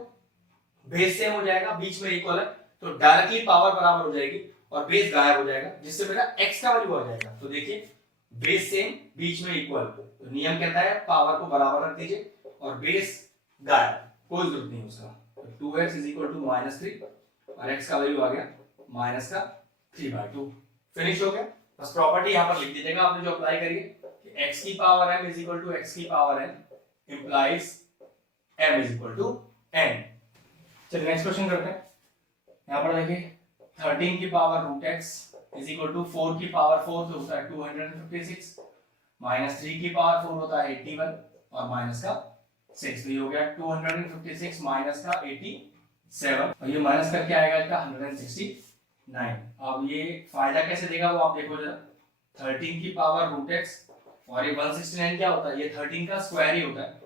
बेस सेम हो जाएगा, बीच में इक्वल है तो डायरेक्टली पावर बराबर हो जाएगी और बेस गायब हो जाएगा, जिससे मेरा x का वैल्यू आ जाएगा। तो देखिए बेस सेम बीच में इक्वल, तो नियम कहता है पावर को बराबर रख दीजिए और बेस गायब, कोई जरूरत नहीं उसका। तो 2x = -3 और x का वैल्यू आ गया -3/2। फिनिश हो गया। बस प्रॉपर्टी यहां पर लिख दीजिएगा आपने जो अप्लाई करी है कि x की पावर m = x की power n implies m = n। चलिए नेक्स्ट क्वेश्चन करते हैं। यहां पर देखिए 13 की पावर √x = 4 की पावर 4 तो होता है 256, -3 की पावर 4 होता है 81 और माइनस का 6, तो ये हो गया 256 माइनस का 87 और ये माइनस करके आएगा इसका 169। अब ये फायदा कैसे देगा वो आप देखो जरा, 13 की पावर रूट एक्स और ये 169 क्या होता है, ये 13 का स्क्वायर ही होता है।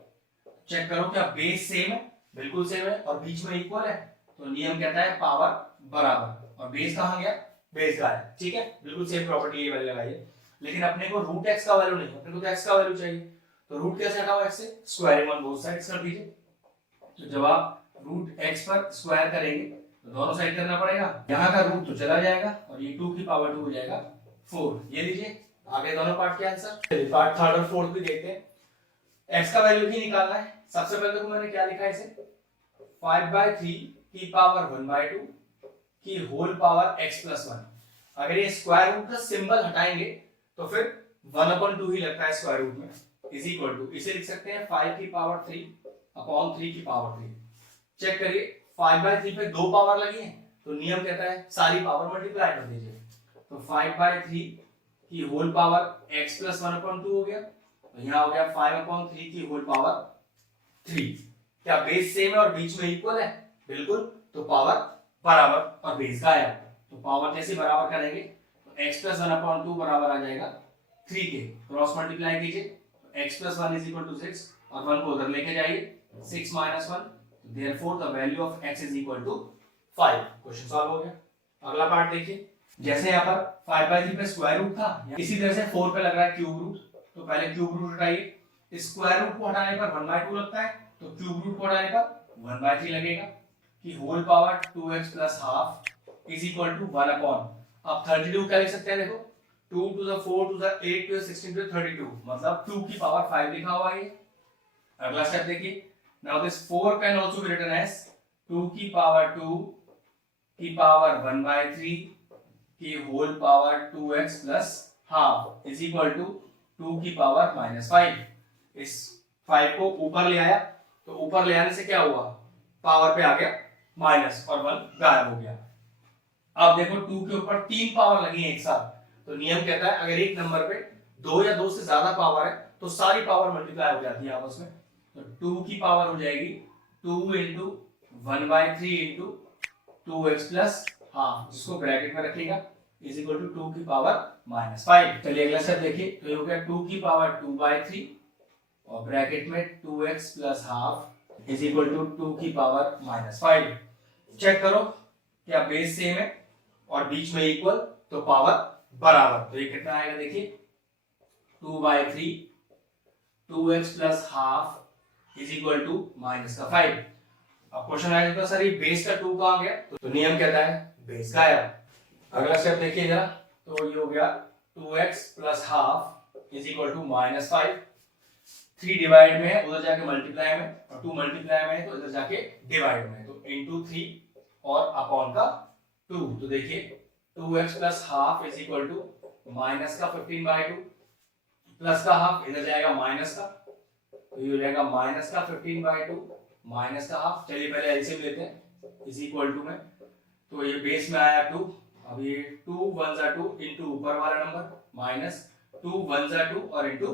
चेक करो क्या बेस सेम है, बिल्कुल सेम है और बीच में इक्वल है, तो नियम कहता है पावर बराबर। और बेस कहां गया, बेस का है, ठीक है, बिल्कुल सेम प्रॉपर्टी ये वाली लगाइए। लेकिन अपने को रूट एक्स का वैल्यू नहीं, अपने को तो एक्स का वैल्यू चाहिए, तो रूट कैसे हटाओ एक्स से, स्क्वायरिंग ऑन बोथ साइड्स कर दीजिए। तो जब आप रूट एक्स पर स्क्वायर करेंगे तो दोनों साइड करना पड़ेगा, यहाँ का रूट तो चला जाएगा और ये 2 की पावर 2 हो जाएगा 4। ये लीजिए आगे दोनों पार्ट के आंसर। चलिए पार्ट थर्ड और फोर्थ भी देखते हैं। x का वैल्यू भी निकालना है। सबसे पहले तो मैंने क्या लिखा है इसे, 5/3 की पावर 1/2 की होल पावर x + 1। अगर ये स्क्वायर रूट का सिंबल हटाएंगे तो फिर 1/2 ही लगता है स्क्वायर रूट में, इज इक्वल टू इसे लिख सकते हैं 5 की पावर 3 अपॉन 3 की पावर 3। चेक करिए 5/3 पे 2 पावर लगी है, तो नियम कहता है सारी पावर मल्टीप्लाई कर दीजिए। तो 5/3 की होल पावर x + 1/2 हो गया, तो यहाँ हो गया 5/3 की होल पावर 3। क्या बेस सेम है और बीच में इक्वल है, बिल्कुल, तो पावर बराबर और बेस का है, तो पावर कैसे बराबर करेंगे, तो x + 1/2 बराबर आ जाएगा 3 के, क्रॉस मल्टीप्लाई कीजिए, तो x + 1 = 6 और 1 को उधर लेके जाइए, 6 - 1, therefore the value of x = 5। Question solve हो गया। अगला पार्ट देखिए, जैसे यहाँ पर 5/3 पे स्क्वायर रूट था, इसी तरह से 4 पे लग रहा है क्यूब रूट, तो पहले क्यूब रूट हटाइए। स्क्वायर रूट को हटाने पर 1/2 लगता है, तो क्यूब रूट को हटाने पर 1/3 लगेगा कि whole power 2x + half is equal to 1/। अब 32 क्या लिख सकते हैं, देखो 2 to the 4 to the 8 to the 16 to the 32, मतलब 2 की पावर 5 लिखा हुआ है। अगला स्टेप देखिए, now this 4 can also be written as 2 की पावर 2 की पावर 1/3 की whole power 2x + half is equal to 2 की पावर -5। इस 5 को ऊपर ले आया, तो ऊपर ले आने से क्या हुआ, पावर पे आ गया माइनस और 1 गायब हो गया। अब देखो 2 के ऊपर 3 पावर लगी है एक साथ, तो नियम कहता है अगर एक नंबर पे 2 या 2 से ज्यादा पावर है तो सारी पावर मल्टीप्लाई हो जाती है आपस में। तो 2 की पावर हो जाएगी 2 × 1/3 × 2x + हाफ, जिसको ब्रैकेट में रखिएगा, इज इक्वल टू 2 की पावर -5। चलिए अगला स्टेप देखिए, तो ये हो गया 2 की पावर 2/3 और ब्रैकेट में 2x + half is equal to 2 की पावर -5। चेक करो क्या बेस सेम है और बीच में इक्वल, तो पावर बराबर, तो ये कितना आएगा देखिए 2/3 2x + half is equal to -5। अब क्वेश्चन आएगा सर ये बेस का 2 कहां गया, तो नियम कहता है बेस का आया। अगला स्टेप देखिए जरा, तो ये हो गया 2x + half is equal to -5। 3 divide में है, उधर जाके मल्टीप्लाई में, और 2 मल्टीप्लाई में है तो इधर जाके डिवाइड में, तो इनटू 3 और अपॉन का 2। तो देखिए 2x + half is equal to minus का 15/2 प्लस का हाफ इधर जाएगा माइनस का, तो ये हो जाएगा माइनस का 15/2 माइनस का हाफ। चलिए पहले एलसीएम लेते हैं, इज इक्वल टू में, तो ये बेस में आया 2, अब ये 2 1 * 2 इनटू ऊपर वाला नंबर माइनस 2 1 * 2 और इनटू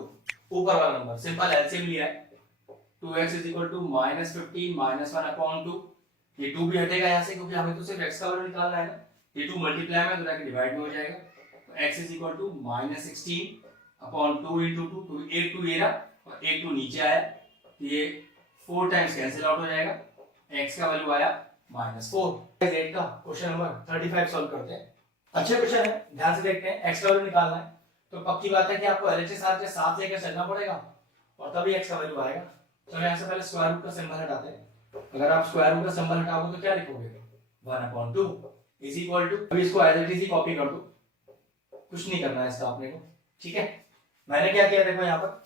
ऊपर वाला नंबर, सिंपल एलसीएम लिया है। 2x = -15 - 1/2, ये 2 भी हटेगा यहाँ से क्योंकि हमें तो सिर्फ x का वैल्यू निकालना है ना, ये 2 मल्टीप्लाई में तो जाके डिवाइड में हो जाएगा, तो x = -16/2 × 2, तो एक 2 ये रहा और एक 2 नीचे आया, तो ये 4 टाइम्स कैंसिल आउट हो जाएगा, x का वैल्यू आया -4। Z का क्वेश्चन नंबर 35 सॉल्व करते हैं। अच्छे क्वेश्चन है, ध्यान से देखते हैं। x का वैल्यू निकालना है तो पक्की बात है कि आपको LHS RHS साथ लेकर चलना पड़ेगा और तभी x का वैल्यू आएगा। चलो यहाँ से पहले स्क्वायर रूट का सिंबल हटाते हैं। अगर आप स्क्वायर रूट का सिंबल हटाओगे तो क्या लिखोगे, 1/2 इज इक्वल टू, अभी इसको एज इट इज ही कॉपी कर दो, कुछ नहीं करना है इसका अपने को, ठीक है। मैंने क्या किया देखो, यहाँ पर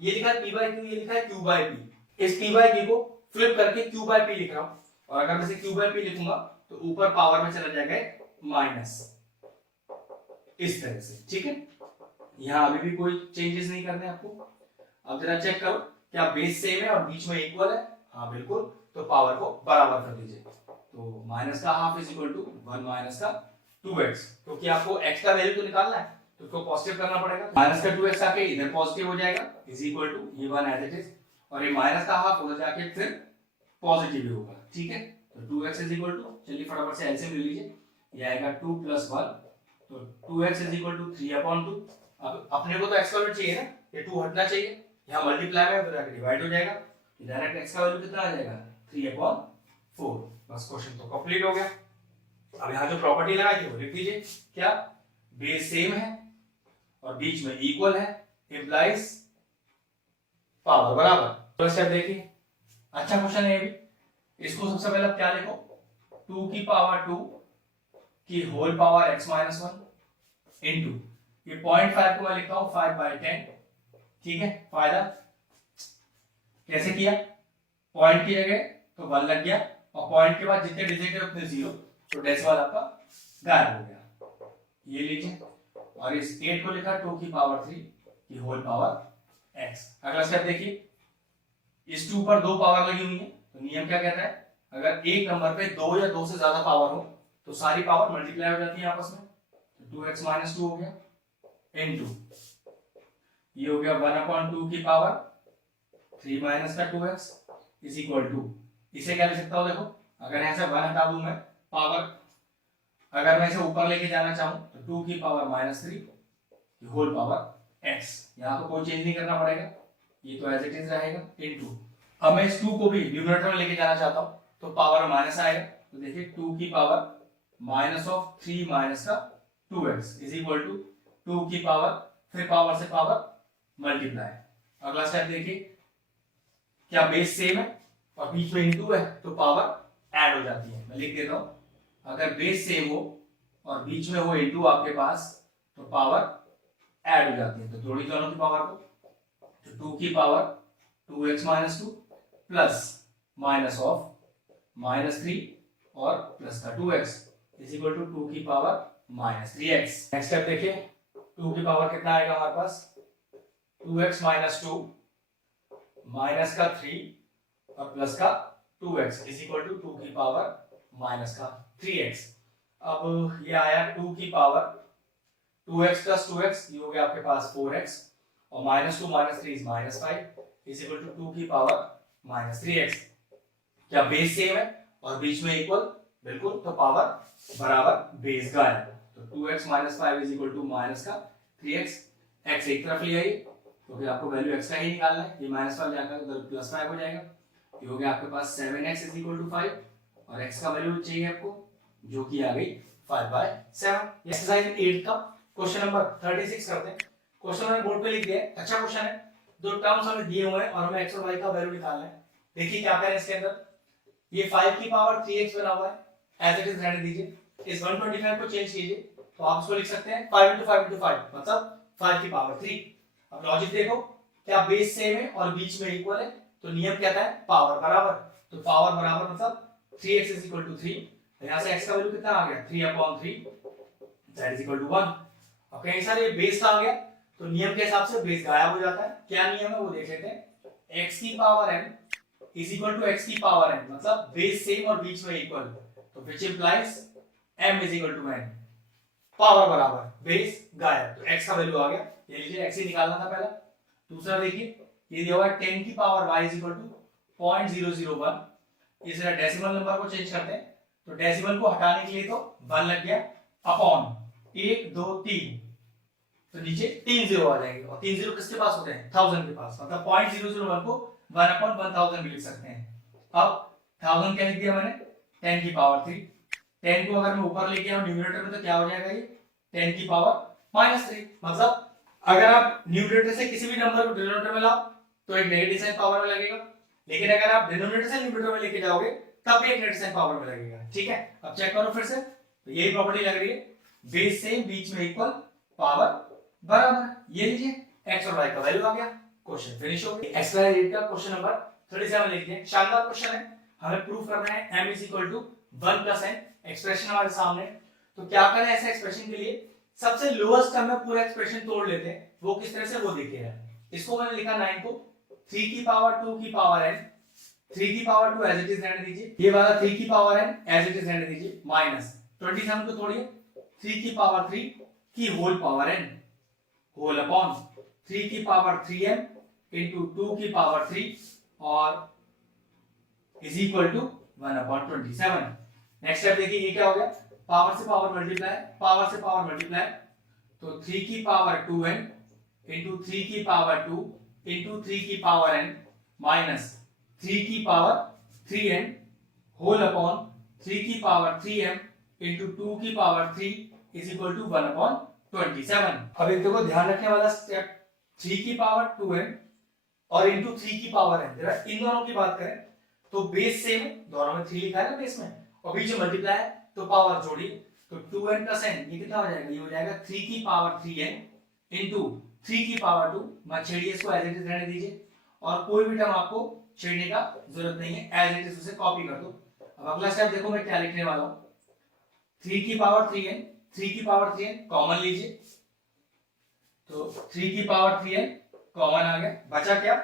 ये लिखा है p/q, ये लिखा है q/p। इस p/q को फ्लिप करके q/p लिख रहा हूं, और अगर मैं इसे q/p लिखूंगा तो ऊपर पावर में चला जाएगा माइनस, इस तरह से, ठीक है। यहाँ अभी भी कोई चेंजेस नहीं करने आपको। अब जरा चेक करो क्या बेस सेम है और बीच में इक्वल है, हाँ बिल्कुल, तो पावर को बराबर कर दीजिए। तो माइनस का half is equal to 1 minus का 2x, क्योंकि आपको x का वैल्यू तो निकालना है तो उसको पॉजिटिव करना पड़ेगा। माइनस का 2x आके इधर पॉजिटिव हो जाएगा, इज इक्वल टू ये 1 एज इट इज, और ये माइनस का हाफ उधर जाके फिर पॉजिटिव ही होगा, ठीक है। तो 2x इज इक्वल टू, चलिए फटाफट से एलसीएम ले लीजिए, ये आएगा 2 + 1, तो 2x इज इक्वल टू 3/2। अब अपने को तो x का वैल्यू चाहिए ना, ये 2 हटना चाहिए, यहाँ मल्टीप्लाई में उधर डिवाइड हो जाएगा, डायरेक्ट x का वैल्यू कितना आ जाएगा 3/4। बस क्वेश्चन तो कंप्लीट हो गया। अब यहाँ जो प्रॉपर्टी लगाई थी वो लिख दीजिए, क्या बेस सेम है और बीच में इक्वल है, इंप्लाइज पावर बराबर। तो स्टेप देखिए, अच्छा क्वेश्चन है ये भी। इसको सबसे पहले आप क्या लिखो, 2 की पावर 2 की होल पावर x - 1 इनटू, ये 0.5 को मैं लिखता हूं 5/10, ठीक है। फायदा कैसे किया, पॉइंट की जगह तो 1 लग गया और पॉइंट के बाद जितने डिजिट है उतने 0, तो डेसिमल आपका गायब हो गया, ये लीजिए। और इस 8 को लिखा 2 की पावर 3 की होल पावर x। अगला स्टेप देखिए, इस 2 पर 2 पावर लगी हुई है, तो नियम क्या कहता है, अगर एक नंबर पे 2 या 2 से ज्यादा पावर हो तो सारी पावर मल्टीप्लाई हो जाती है आपस में, तो 2x - 2 हो गया इनटू, ये हो गया 1/2 की पावर 3 माइनस का 2x इज इक्वल टू, इसे क्या लिख सकता हूं, देखो अगर यहां से 1 हटा दूं मैं पावर, अगर मैं इसे ऊपर लेके जाना चाहूं तो 2 की पावर -3 की होल पावर x, यहां तो कोई चेंज नहीं करना पड़ेगा, ये तो एज इट इज रहेगा इनटू। अब मैं इस 2 को भी न्यूमरेटर में लेके जाना चाहता हूं तो पावर माइनस आएगा, तो देखिए 2 की पावर -3 माइनस का 2x इज इक्वल टू 2 की पावर, फिर पावर से पावर मल्टीप्लाई। अगला स्टेप देखिए, क्या बेस सेम है और बीच में इनटू है तो पावर ऐड हो जाती है, मैं लिख देता हूं, अगर बेस सेम हो और बीच में हो इनटू आपके पास तो पावर ऐड हो जाती है, तो जोड़ी दोनों की पावर को, तो 2 की power 2x - 2 plus minus of -3 और प्लस का 2x इज इक्वल टू 2 की पावर -3x। नेक्स्ट स्टेप देखिए, 2 की पावर कितना आएगा हमारे पास, 2x - 2 माइनस का 3 और प्लस का 2x इज इक्वल टू 2 की पावर माइनस का 3x। अब ये आया 2 की पावर 2x + 2x, ये हो गया आपके पास 4x और -2 - 3 इज -5 इज इक्वल टू 2 की पावर -3x। क्या बेस सेम है और बीच में इक्वल, बिल्कुल, तो पावर बराबर बेस गायब, तो 2x - 5 is equal to minus का 3x, x एक तरफ ले आइए क्योंकि आपको वैल्यू x का ही निकालना है, ये -5 जाकर उधर +5 हो जाएगा, ये हो गया आपके पास 7x इज इक्वल टू 5 और x का वैल्यू चाहिए आपको जो कि आ गई 5/7। एक्सरसाइज 8 का क्वेश्चन नंबर 36 करते हैं। क्वेश्चन मैंने बोर्ड पे लिख दिया है, अच्छा क्वेश्चन है, दो टर्म्स हमें दिए हुए हैं और हमें x और y का वैल्यू निकालना है। देखिए क्या करें इसके अंदर, ये 5 की पावर 3x बना हुआ है, एज इट इज रहने दीजिए, इस 125 को चेंज कीजिए तो आप इसको लिख सकते हैं 5 × 5 × 5 मतलब 5 की पावर 3। अब लॉजिक देखो, क्या बेस सेम है और बीच में इक्वल है, तो नियम कहता है पावर बराबर, तो पावर बराबर मतलब 3x इज इक्वल टू 3, यहां से x का वैल्यू कितना आ गया 3/3 दैट इज इक्वल टू 1। अब कहीं सर ये बेस का आ गया तो नियम के हिसाब से बेस गायब हो जाता है, क्या नियम है वो देख लेते हैं, x की power n is equal to x की पावर n, मतलब बेस सेम और बीच में इक्वल, तो which implies m is equal to n, power बराबर बेस गायब, तो x का वैल्यू आ गया, ये लीजिए x ही निकालना था पहला। दूसरा देखिए, ये दिया हुआ है 10 की power y is equal to 0.001, इस डेसिमल नंबर को चेंज करते हैं, तो डेसिमल को हटाने के लिए तो 1 लग गया अपॉन 1 2 3, तो नीचे 3 जीरो आ जाएंगे और 3 जीरो किसके पास होते हैं 1000 के पास, मतलब 0.001 को 1/1000 भी लिख सकते हैं। अब 1000 क्या लिख दिया मैंने 10 की पावर 3, 10 को अगर मैं ऊपर लेके आऊं न्यूमरेटर में तो क्या हो जाएगा ये 10 की पावर -3, मतलब अगर आप न्यूमरेटर से किसी भी नंबर को डिनोमिनेटर में लाओ तो एक नेगेटिव साइन पावर में लगेगा, लेकिन अगर आप डिनोमिनेटर से न्यूमरेटर में लेके जाओगे तब भी एक नेगेटिव साइन पावर में लगेगा, ठीक है। अब चेक करो फिर से, तो यही प्रॉपर्टी लग रही है, बेस सेम बीच में इक्वल पावर बराबर, ये लीजिए x और y का वैल्यू आ गया, क्वेश्चन फिनिश हो गया। एक्सरसाइज 8 का क्वेश्चन नंबर 37 लिख दिए, शानदार क्वेश्चन है, हमें प्रूफ करना है m is equal to 1 plus n, expression हमारे सामने, तो क्या करें ऐसे एक्सप्रेशन के लिए, सबसे लोएस्ट टर्म में पूरा एक्सप्रेशन तोड़ लेते हैं, वो किस तरह से वो देखिए, इसको मैंने लिखा 9 को 3 की पावर 2 की पावर n, 3 की पावर 2 एज इट इज रहने दीजिए, ये वाला 3 की power n as it is रहने दीजिए, माइनस 27 को तोड़िए 3 की पावर 3 की whole power n whole upon 3 की पावर 3m इंटू 2 की पावर 3 और is equal to 1/27। Next step देखिए, ये क्या हो गया, पावर से पावर मल्टीप्लाई, पावर से पावर मल्टीप्लाई, तो 3 की पावर 2n इंटू 3 की पावर 2 इंटू 3 की पावर n माइनस 3 की पावर 3n होल अपॉन 3 की पावर 3m इंटू 2 की पावर 3 इज इक्वल टू 1/27। अब एक देखो ध्यान रखने वाला स्टेप, 3 की पावर 2n और इंटू 3 की पावर n, जरा इन दोनों की बात करें तो बेस सेम है, दोनों में 3 लिखा है ना बेस में, और बीच में मल्टीप्लाई है तो पावर जोड़ी, तो 2n प्लस n ये कितना हो जाएगा, ये हो जाएगा 3 की पावर 3n इंटू 3 की पावर 2, मत छेड़िए इसको, एज इट इज रहने दीजिए, और कोई भी टर्म आपको छेड़ने का जरूरत नहीं है, एज इट इज उसे कॉपी कर दो। अब अगला स्टेप देखो मैं क्या लिखने वाला हूं, 3 की पावर 3n, 3 की पावर 3n कॉमन लीजिए, तो 3 की पावर 3n कॉमन आ गया, बचा क्या,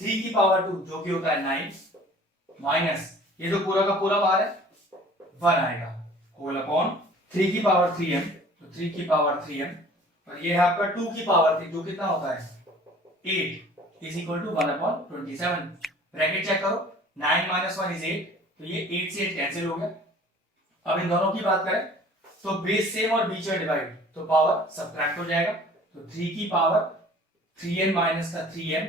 3 की पावर 2 जो कि होता है 9 माइनस ये तो पूरा का पूरा बाहर है 1 आएगा, होल अपॉन 3 की पावर 3m, तो 3 की पावर 3m और ये है आपका 2 की पावर 3 जो कितना होता है 8 is equal to 1/27। Bracket check करो, 9 माइनस 1 इज 8, तो ये 8 से 8 कैंसिल हो गया। अब इन दोनों की बात करें तो बेस सेम और बीच में डिवाइड, तो पावर सब्ट्रैक्ट हो जाएगा, तो 3 की पावर 3n माइनस का 3m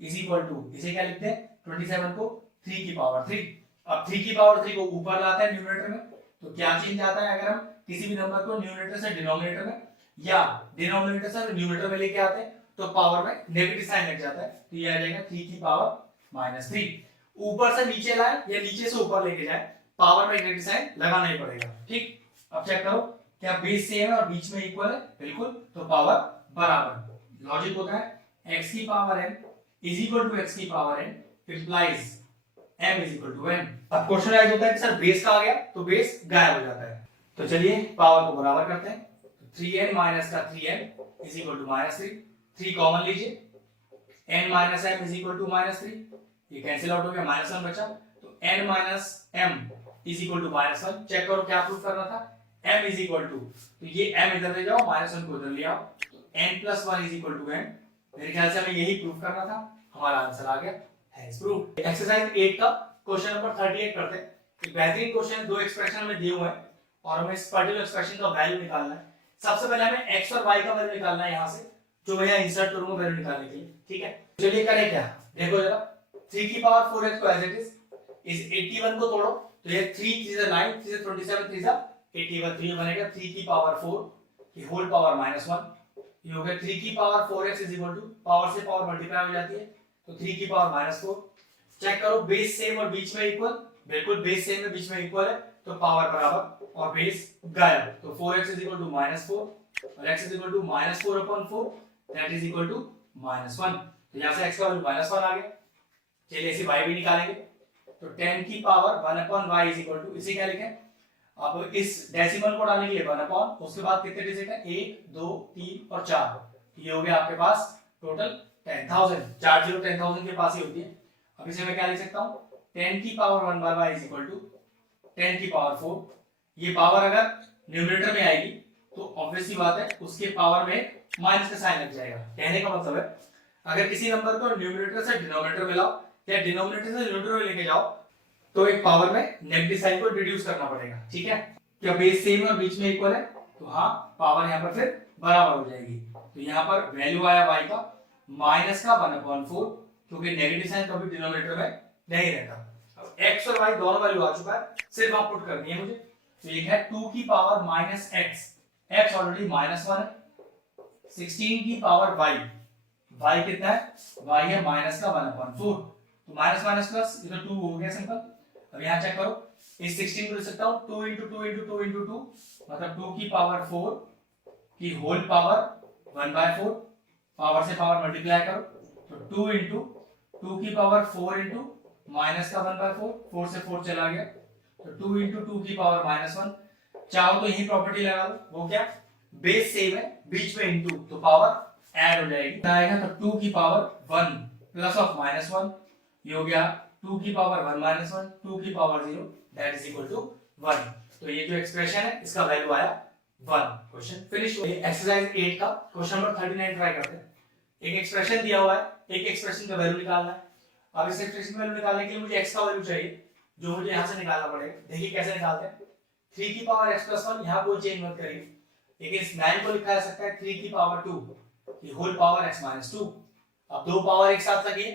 इज इक्वल टू, इसे क्या लिखते हैं 27 को 3 की पावर 3। अब 3 की पावर 3 को ऊपर लाते हैं न्यूमरेटर में, तो क्या चेंज आता है, अगर हम किसी भी नंबर को न्यूमरेटर से डिनोमिनेटर में या डिनोमिनेटर से न्यूमरेटर में लेके आते हैं तो पावर में नेगेटिव साइन लग जाता है, तो ये आ जाएगा 3 की पावर -3। ऊपर से नीचे लाए या नीचे से ऊपर लेके जाए, पावर में नेगेटिव साइन लगाना ही पड़ेगा, ठीक। अब चेक करो क्या बेस सेम है और बीच में इक्वल है, बिल्कुल, तो पावर बराबर। लॉजिक होता है x की power n is equal to x की power n implies m is equal to n। अब क्वेश्चन राइज होता है कि सर बेस का आ गया तो बेस गायब हो जाता है, तो चलिए पावर को बराबर करते हैं, 3n माइनस का 3n is equal to -3, 3 common लीजिए, n minus m is equal to -3, ये कैंसिल आउट हो गया, -1 बचा, तो n minus m is equal to -1। Check करो क्या प्रूफ करना था, m इज इक्वल टू, तो ये m इधर ले जाओ, -1 को इधर ले आओ, तो n plus 1 is equal to m। मेरे ख्याल से हमें यही प्रूफ करना था, हमारा आंसर आ गया, हैज प्रूफ। एक्सरसाइज 8 का क्वेश्चन नंबर 38 करते हैं। एक बेहतरीन क्वेश्चन, दो एक्सप्रेशन हमें दिए हुए हैं और हमें इस पर्टिकुलर एक्सप्रेशन का वैल्यू निकालना है। सबसे पहले हमें x और y का वैल्यू निकालना है, यहां से जो मैं यहां इंसर्ट करूंगा वैल्यू निकालने के लिए, ठीक है। चलिए करें क्या, देखो जरा, 3 की पावर 4x को एज इट इज 81 को तोड़ो, तो ये 3 3 9 3 27 3 81, तो ये बनेगा 3 की पावर 4 की होल पावर -1, ये हो गया 3 की power 4x is equal to, power से पावर मल्टीप्लाई हो जाती है, तो 3 की पावर -4। चेक करो बेस सेम और बीच में इक्वल, बिल्कुल बेस सेम है बीच में इक्वल है, तो पावर बराबर और बेस गायब, तो 4x इज इक्वल टू -4 और x is equal to -4/4, that is equal to -1, तो यहां से x का वैल्यू -1 आ गया। चलिए इसे y भी निकालेंगे, तो 10 की power 1/y is equal to, इसे क्या लिखें, अब इस डेसिमल को डालने के लिए 1/, उसके बाद कितने डिजिट है 1 2 3 और 4, ये हो गया आपके पास टोटल 10,000, 4 0 10,000 के पास ही होती है। अब इसे मैं क्या लिख सकता हूं, 10 की power 1/y is equal to 10 की पावर 4, ये पावर अगर न्यूमरेटर में आएगी तो ऑब्वियस सी बात है उसके पावर में माइनस का साइन लग जाएगा। कहने का मतलब है अगर किसी नंबर को न्यूमरेटर से डिनोमिनेटर में लाओ या डिनोमिनेटर से न्यूमरेटर में लेके जाओ तो एक पावर में नेगेटिव साइन को रिड्यूस करना पड़ेगा, ठीक है। क्या बेस सेम और बीच में इक्वल है, तो हाँ पावर यहाँ पर फिर बराबर हो जाएगी, तो यहाँ पर वैल्यू आया y का माइनस का 1/4, क्योंकि नेगेटिव साइन कभी डिनोमिनेटर में नहीं रहता। अब x और y दोनों वैल्यू आ चुका है, सिर्फ आप पुट करनी है मुझे, तो ये है 2 की पावर -x, x ऑलरेडी -1 है, 16 की पावर y, y कितना है, y है माइनस का 1/4, तो माइनस माइनस प्लस, ये तो 2 हो गया सिंपल। अब यहाँ चेक करो, इस 16 को लिख सकता हूँ 2 × 2 × 2 × 2, मतलब 2 की पावर 4 की होल पावर 1/4, पावर से पावर मल्टीप्लाई करो, तो 2 × 2 की पावर 4 × माइनस का 1/4, 4 से 4 चला गया, तो 2 × 2 की पावर -1। चाहो तो यही प्रॉपर्टी लगा लो, वो क्या, बेस सेम है बीच में इनटू, तो पावर ऐड हो जाएगी, आएगा तो 2 की पावर 1 प्लस ऑफ -1, ये हो गया 2 की पावर 1 -1, 2 की power 0, that is equal to 1। तो ये जो एक्सप्रेशन है इसका वैल्यू आया 1। क्वेश्चन फिनिश हो गया। एक्सरसाइज 8 का क्वेश्चन नंबर 39 ट्राई करते हैं। एक एक्सप्रेशन दिया हुआ है, एक एक्सप्रेशन का वैल्यू निकालना है। अब इस एक्सप्रेशन की वैल्यू निकालने के लिए मुझे x का वैल्यू चाहिए, जो मुझे यहाँ से निकालना पड़ेगा। देखिए कैसे निकालते हैं। 3 की पावर x प्लस 1, यहाँ कोई चेंज मत करिए, लेकिन इस 9 को लिखा जा सकता है 3 की पावर 2 की होल पावर x माइनस 2। अब दो पावर एक साथ लगी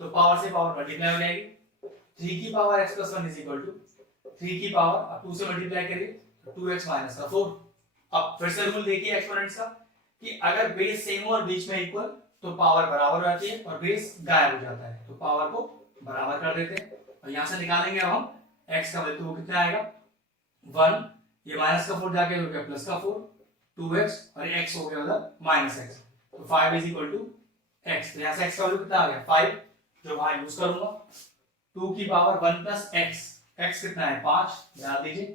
तो पावर से पावर मल्टीप्लाई हो जाएगी। 3 की power x plus 1 is equal to 3 की पावर, अब 2 से मल्टीप्लाई करिए तो 2x माइनस का 4। अब फिर से रूल देखिए एक्सपोनेंट्स का कि अगर बेस सेम हो और बीच में इक्वल तो पावर बराबर हो जाती है और बेस गायब हो जाता है, तो पावर को बराबर कर देते हैं। और यहां से निकालेंगे अब हम x का वैल्यू, तो कितना आएगा 1, ये माइनस का 4 जाके हो गया प्लस का 4, 2x और ये x हो गया मतलब माइनस x, तो 5 इज इक्वल टू x। तो यहां से x का वैल्यू कितना आ गया 5, जो वहां यूज करूंगा 2 की पावर 1 प्लस x, x कितना है 5, डाल दीजिए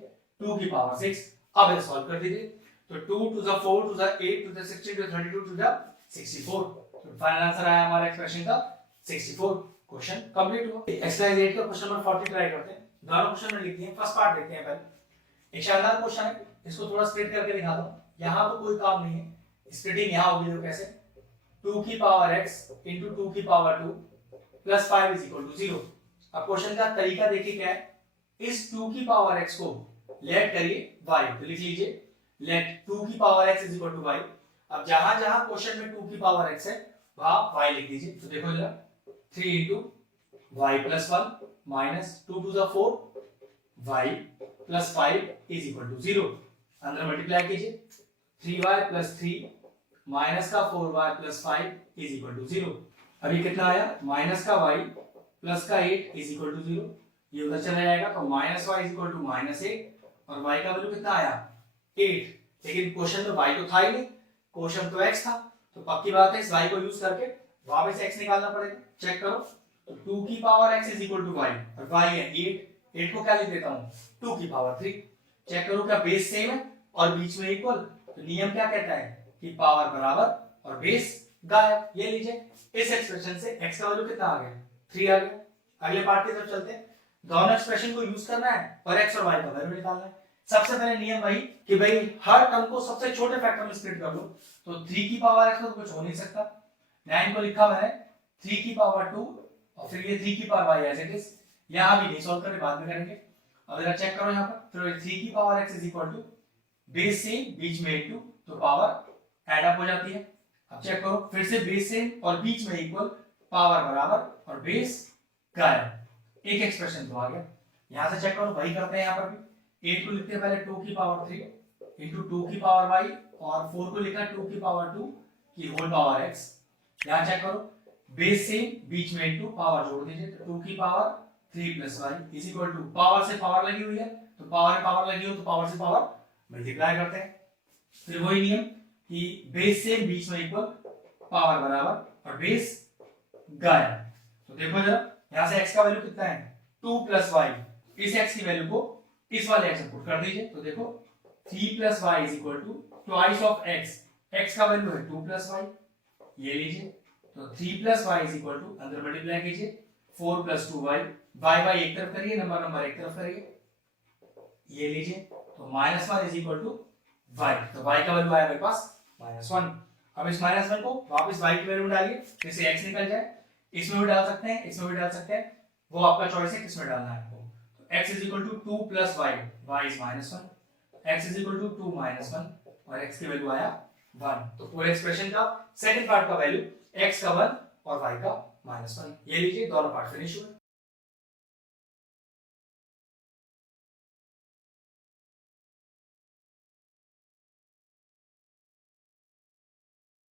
2 की पावर 6। अब इसे सॉल्व कर दीजिए, तो 2 to the 4 to the 8 to the 16 to the 32 to the 64, तो फाइनल आंसर आया हमारा एक्सप्रेशन का 64। क्वेश्चन कंप्लीट हुआ। एक्सरसाइज 8 का क्वेश्चन नंबर 40 ट्राई करते हैं। दोनों क्वेश्चन में लिखते हैं, फर्स्ट पार्ट देखते हैं पहले। एक शानदार क्वेश्चन है, इसको थोड़ा स्प्लिट करके दिखाता हूं। यहां तो कोई काम नहीं है, स्प्लिटिंग यहां होगी, तो कैसे 2 की पावर x into 2 की power 2 plus 5 is equal to 0। अब क्वेश्चन का तरीका देखिए क्या है। इस 2 की पावर x को लेट करिए y, तो लिख लीजिए लेट 2 की power x is equal to y। अब जहां जहां क्वेश्चन में 2 की पावर x है वहां y लिख दीजिए। तो देखो जरा 3 into y plus 1 minus 2 to the 4 y plus 5 is equal to 0। अंदर मल्टीप्लाई कीजिए 3y plus 3 माइनस का 4y plus 5 is equal to 0। अभी कितना आया माइनस का y प्लस का 8 is equal to 0। ये उधर चला जाएगा तो minus y is equal to minus 8 और y का वैल्यू कितना आया 8। लेकिन क्वेश्चन में y तो था ही नहीं, क्वेश्चन तो x था, तो पक्की बात है इस y को यूज करके वापस x निकालना पड़ेगा। चेक करो, तो 2 की power x is equal to y और y है 8 को क्या लिख देता हूं 2 की पावर 3। चेक करो क्या बेस सेम है और बीच में इक्वल, तो नियम क्या कहता है कि पावर बराबर और बेस गायब। ये लीजिए इस एक्सप्रेशन से x का वैल्यू कितना आ गया 3 आ गया। अगले पार्ट की तरफ चलते हैं। दोनों एक्सप्रेशन को यूज करना है और x और y का वैल्यू निकालना है। सबसे पहले नियम वही कि भाई हर टर्म को सबसे छोटे फैक्टर में स्प्लिट कर लो, तो 3 की पावर x तो कुछ हो नहीं सकता। 9 को लिखा मैंने 3 की पावर 2 और फिर ये 3 की power y as it is, यहां भी नहीं सॉल्व करें, बाद में करेंगे। अब जरा चेक करो यहां पर, फिर 3 की power x is equal to base से बीच में इनटू, तो पावर ऐड अप हो जाती है। अब चेक करो फिर से बेस सेम और बीच में इक्वल, पावर बराबर और बेस गायब। एक एक्सप्रेशन तो आ गया। यहां से चेक करो वही करते हैं, यहां पर भी 8 को लिखते हैं पहले 2 की पावर 3 इंटू 2 की पावर y और 4 को लिखा 2 की पावर 2 की होल पावर x। यहां चेक करो बेस से बीच में इनटू, पावर जोड़ दीजिए, तो 2 की power 3 plus y is equal to power से पावर लगी हुई है, तो पावर लगी हो तो पावर से पावर मल्टीप्लाई करते हैं। फिर वही नियम कि बेस से बीच में इक्वल, पावर बराबर और बेस गायब। तो देखो जरा यहां से x का वैल्यू कितना है 2 प्लस y, इस x की वैल्यू को इस वाले x में पुट कर दीजिए, तो देखो 3 plus y is equal to twice of x, x का वैल्यू है 2 प्लस y, ये लीजिए, तो 3 plus y is equal to अंदर मल्टीप्लाई कीजिए 4 प्लस 2y, y एक तरफ करिए, नंबर एक तरफ करिए, ये लीजिए, तो -1 इज इक्वल टू y, तो y का वैल्यू आया मेरे पास -1। अब इस -1 को वापस y की वैल्यू में डालिए, जिससे x निकल जाए। इसमें भी डाल सकते हैं, इसमें भी डाल सकते हैं, वो आपका चॉइस है किसमें डालना है आपको। x is equal to 2 plus y, y is -1, x is equal to 2 minus 1 और x की वैल्यू आया 1। तो पूरे एक्सप्रेशन का सेकंड पार्ट का वैल्यू x का 1 और y का -1, ये लीजिए दोनों पार्ट फिनिश हुए।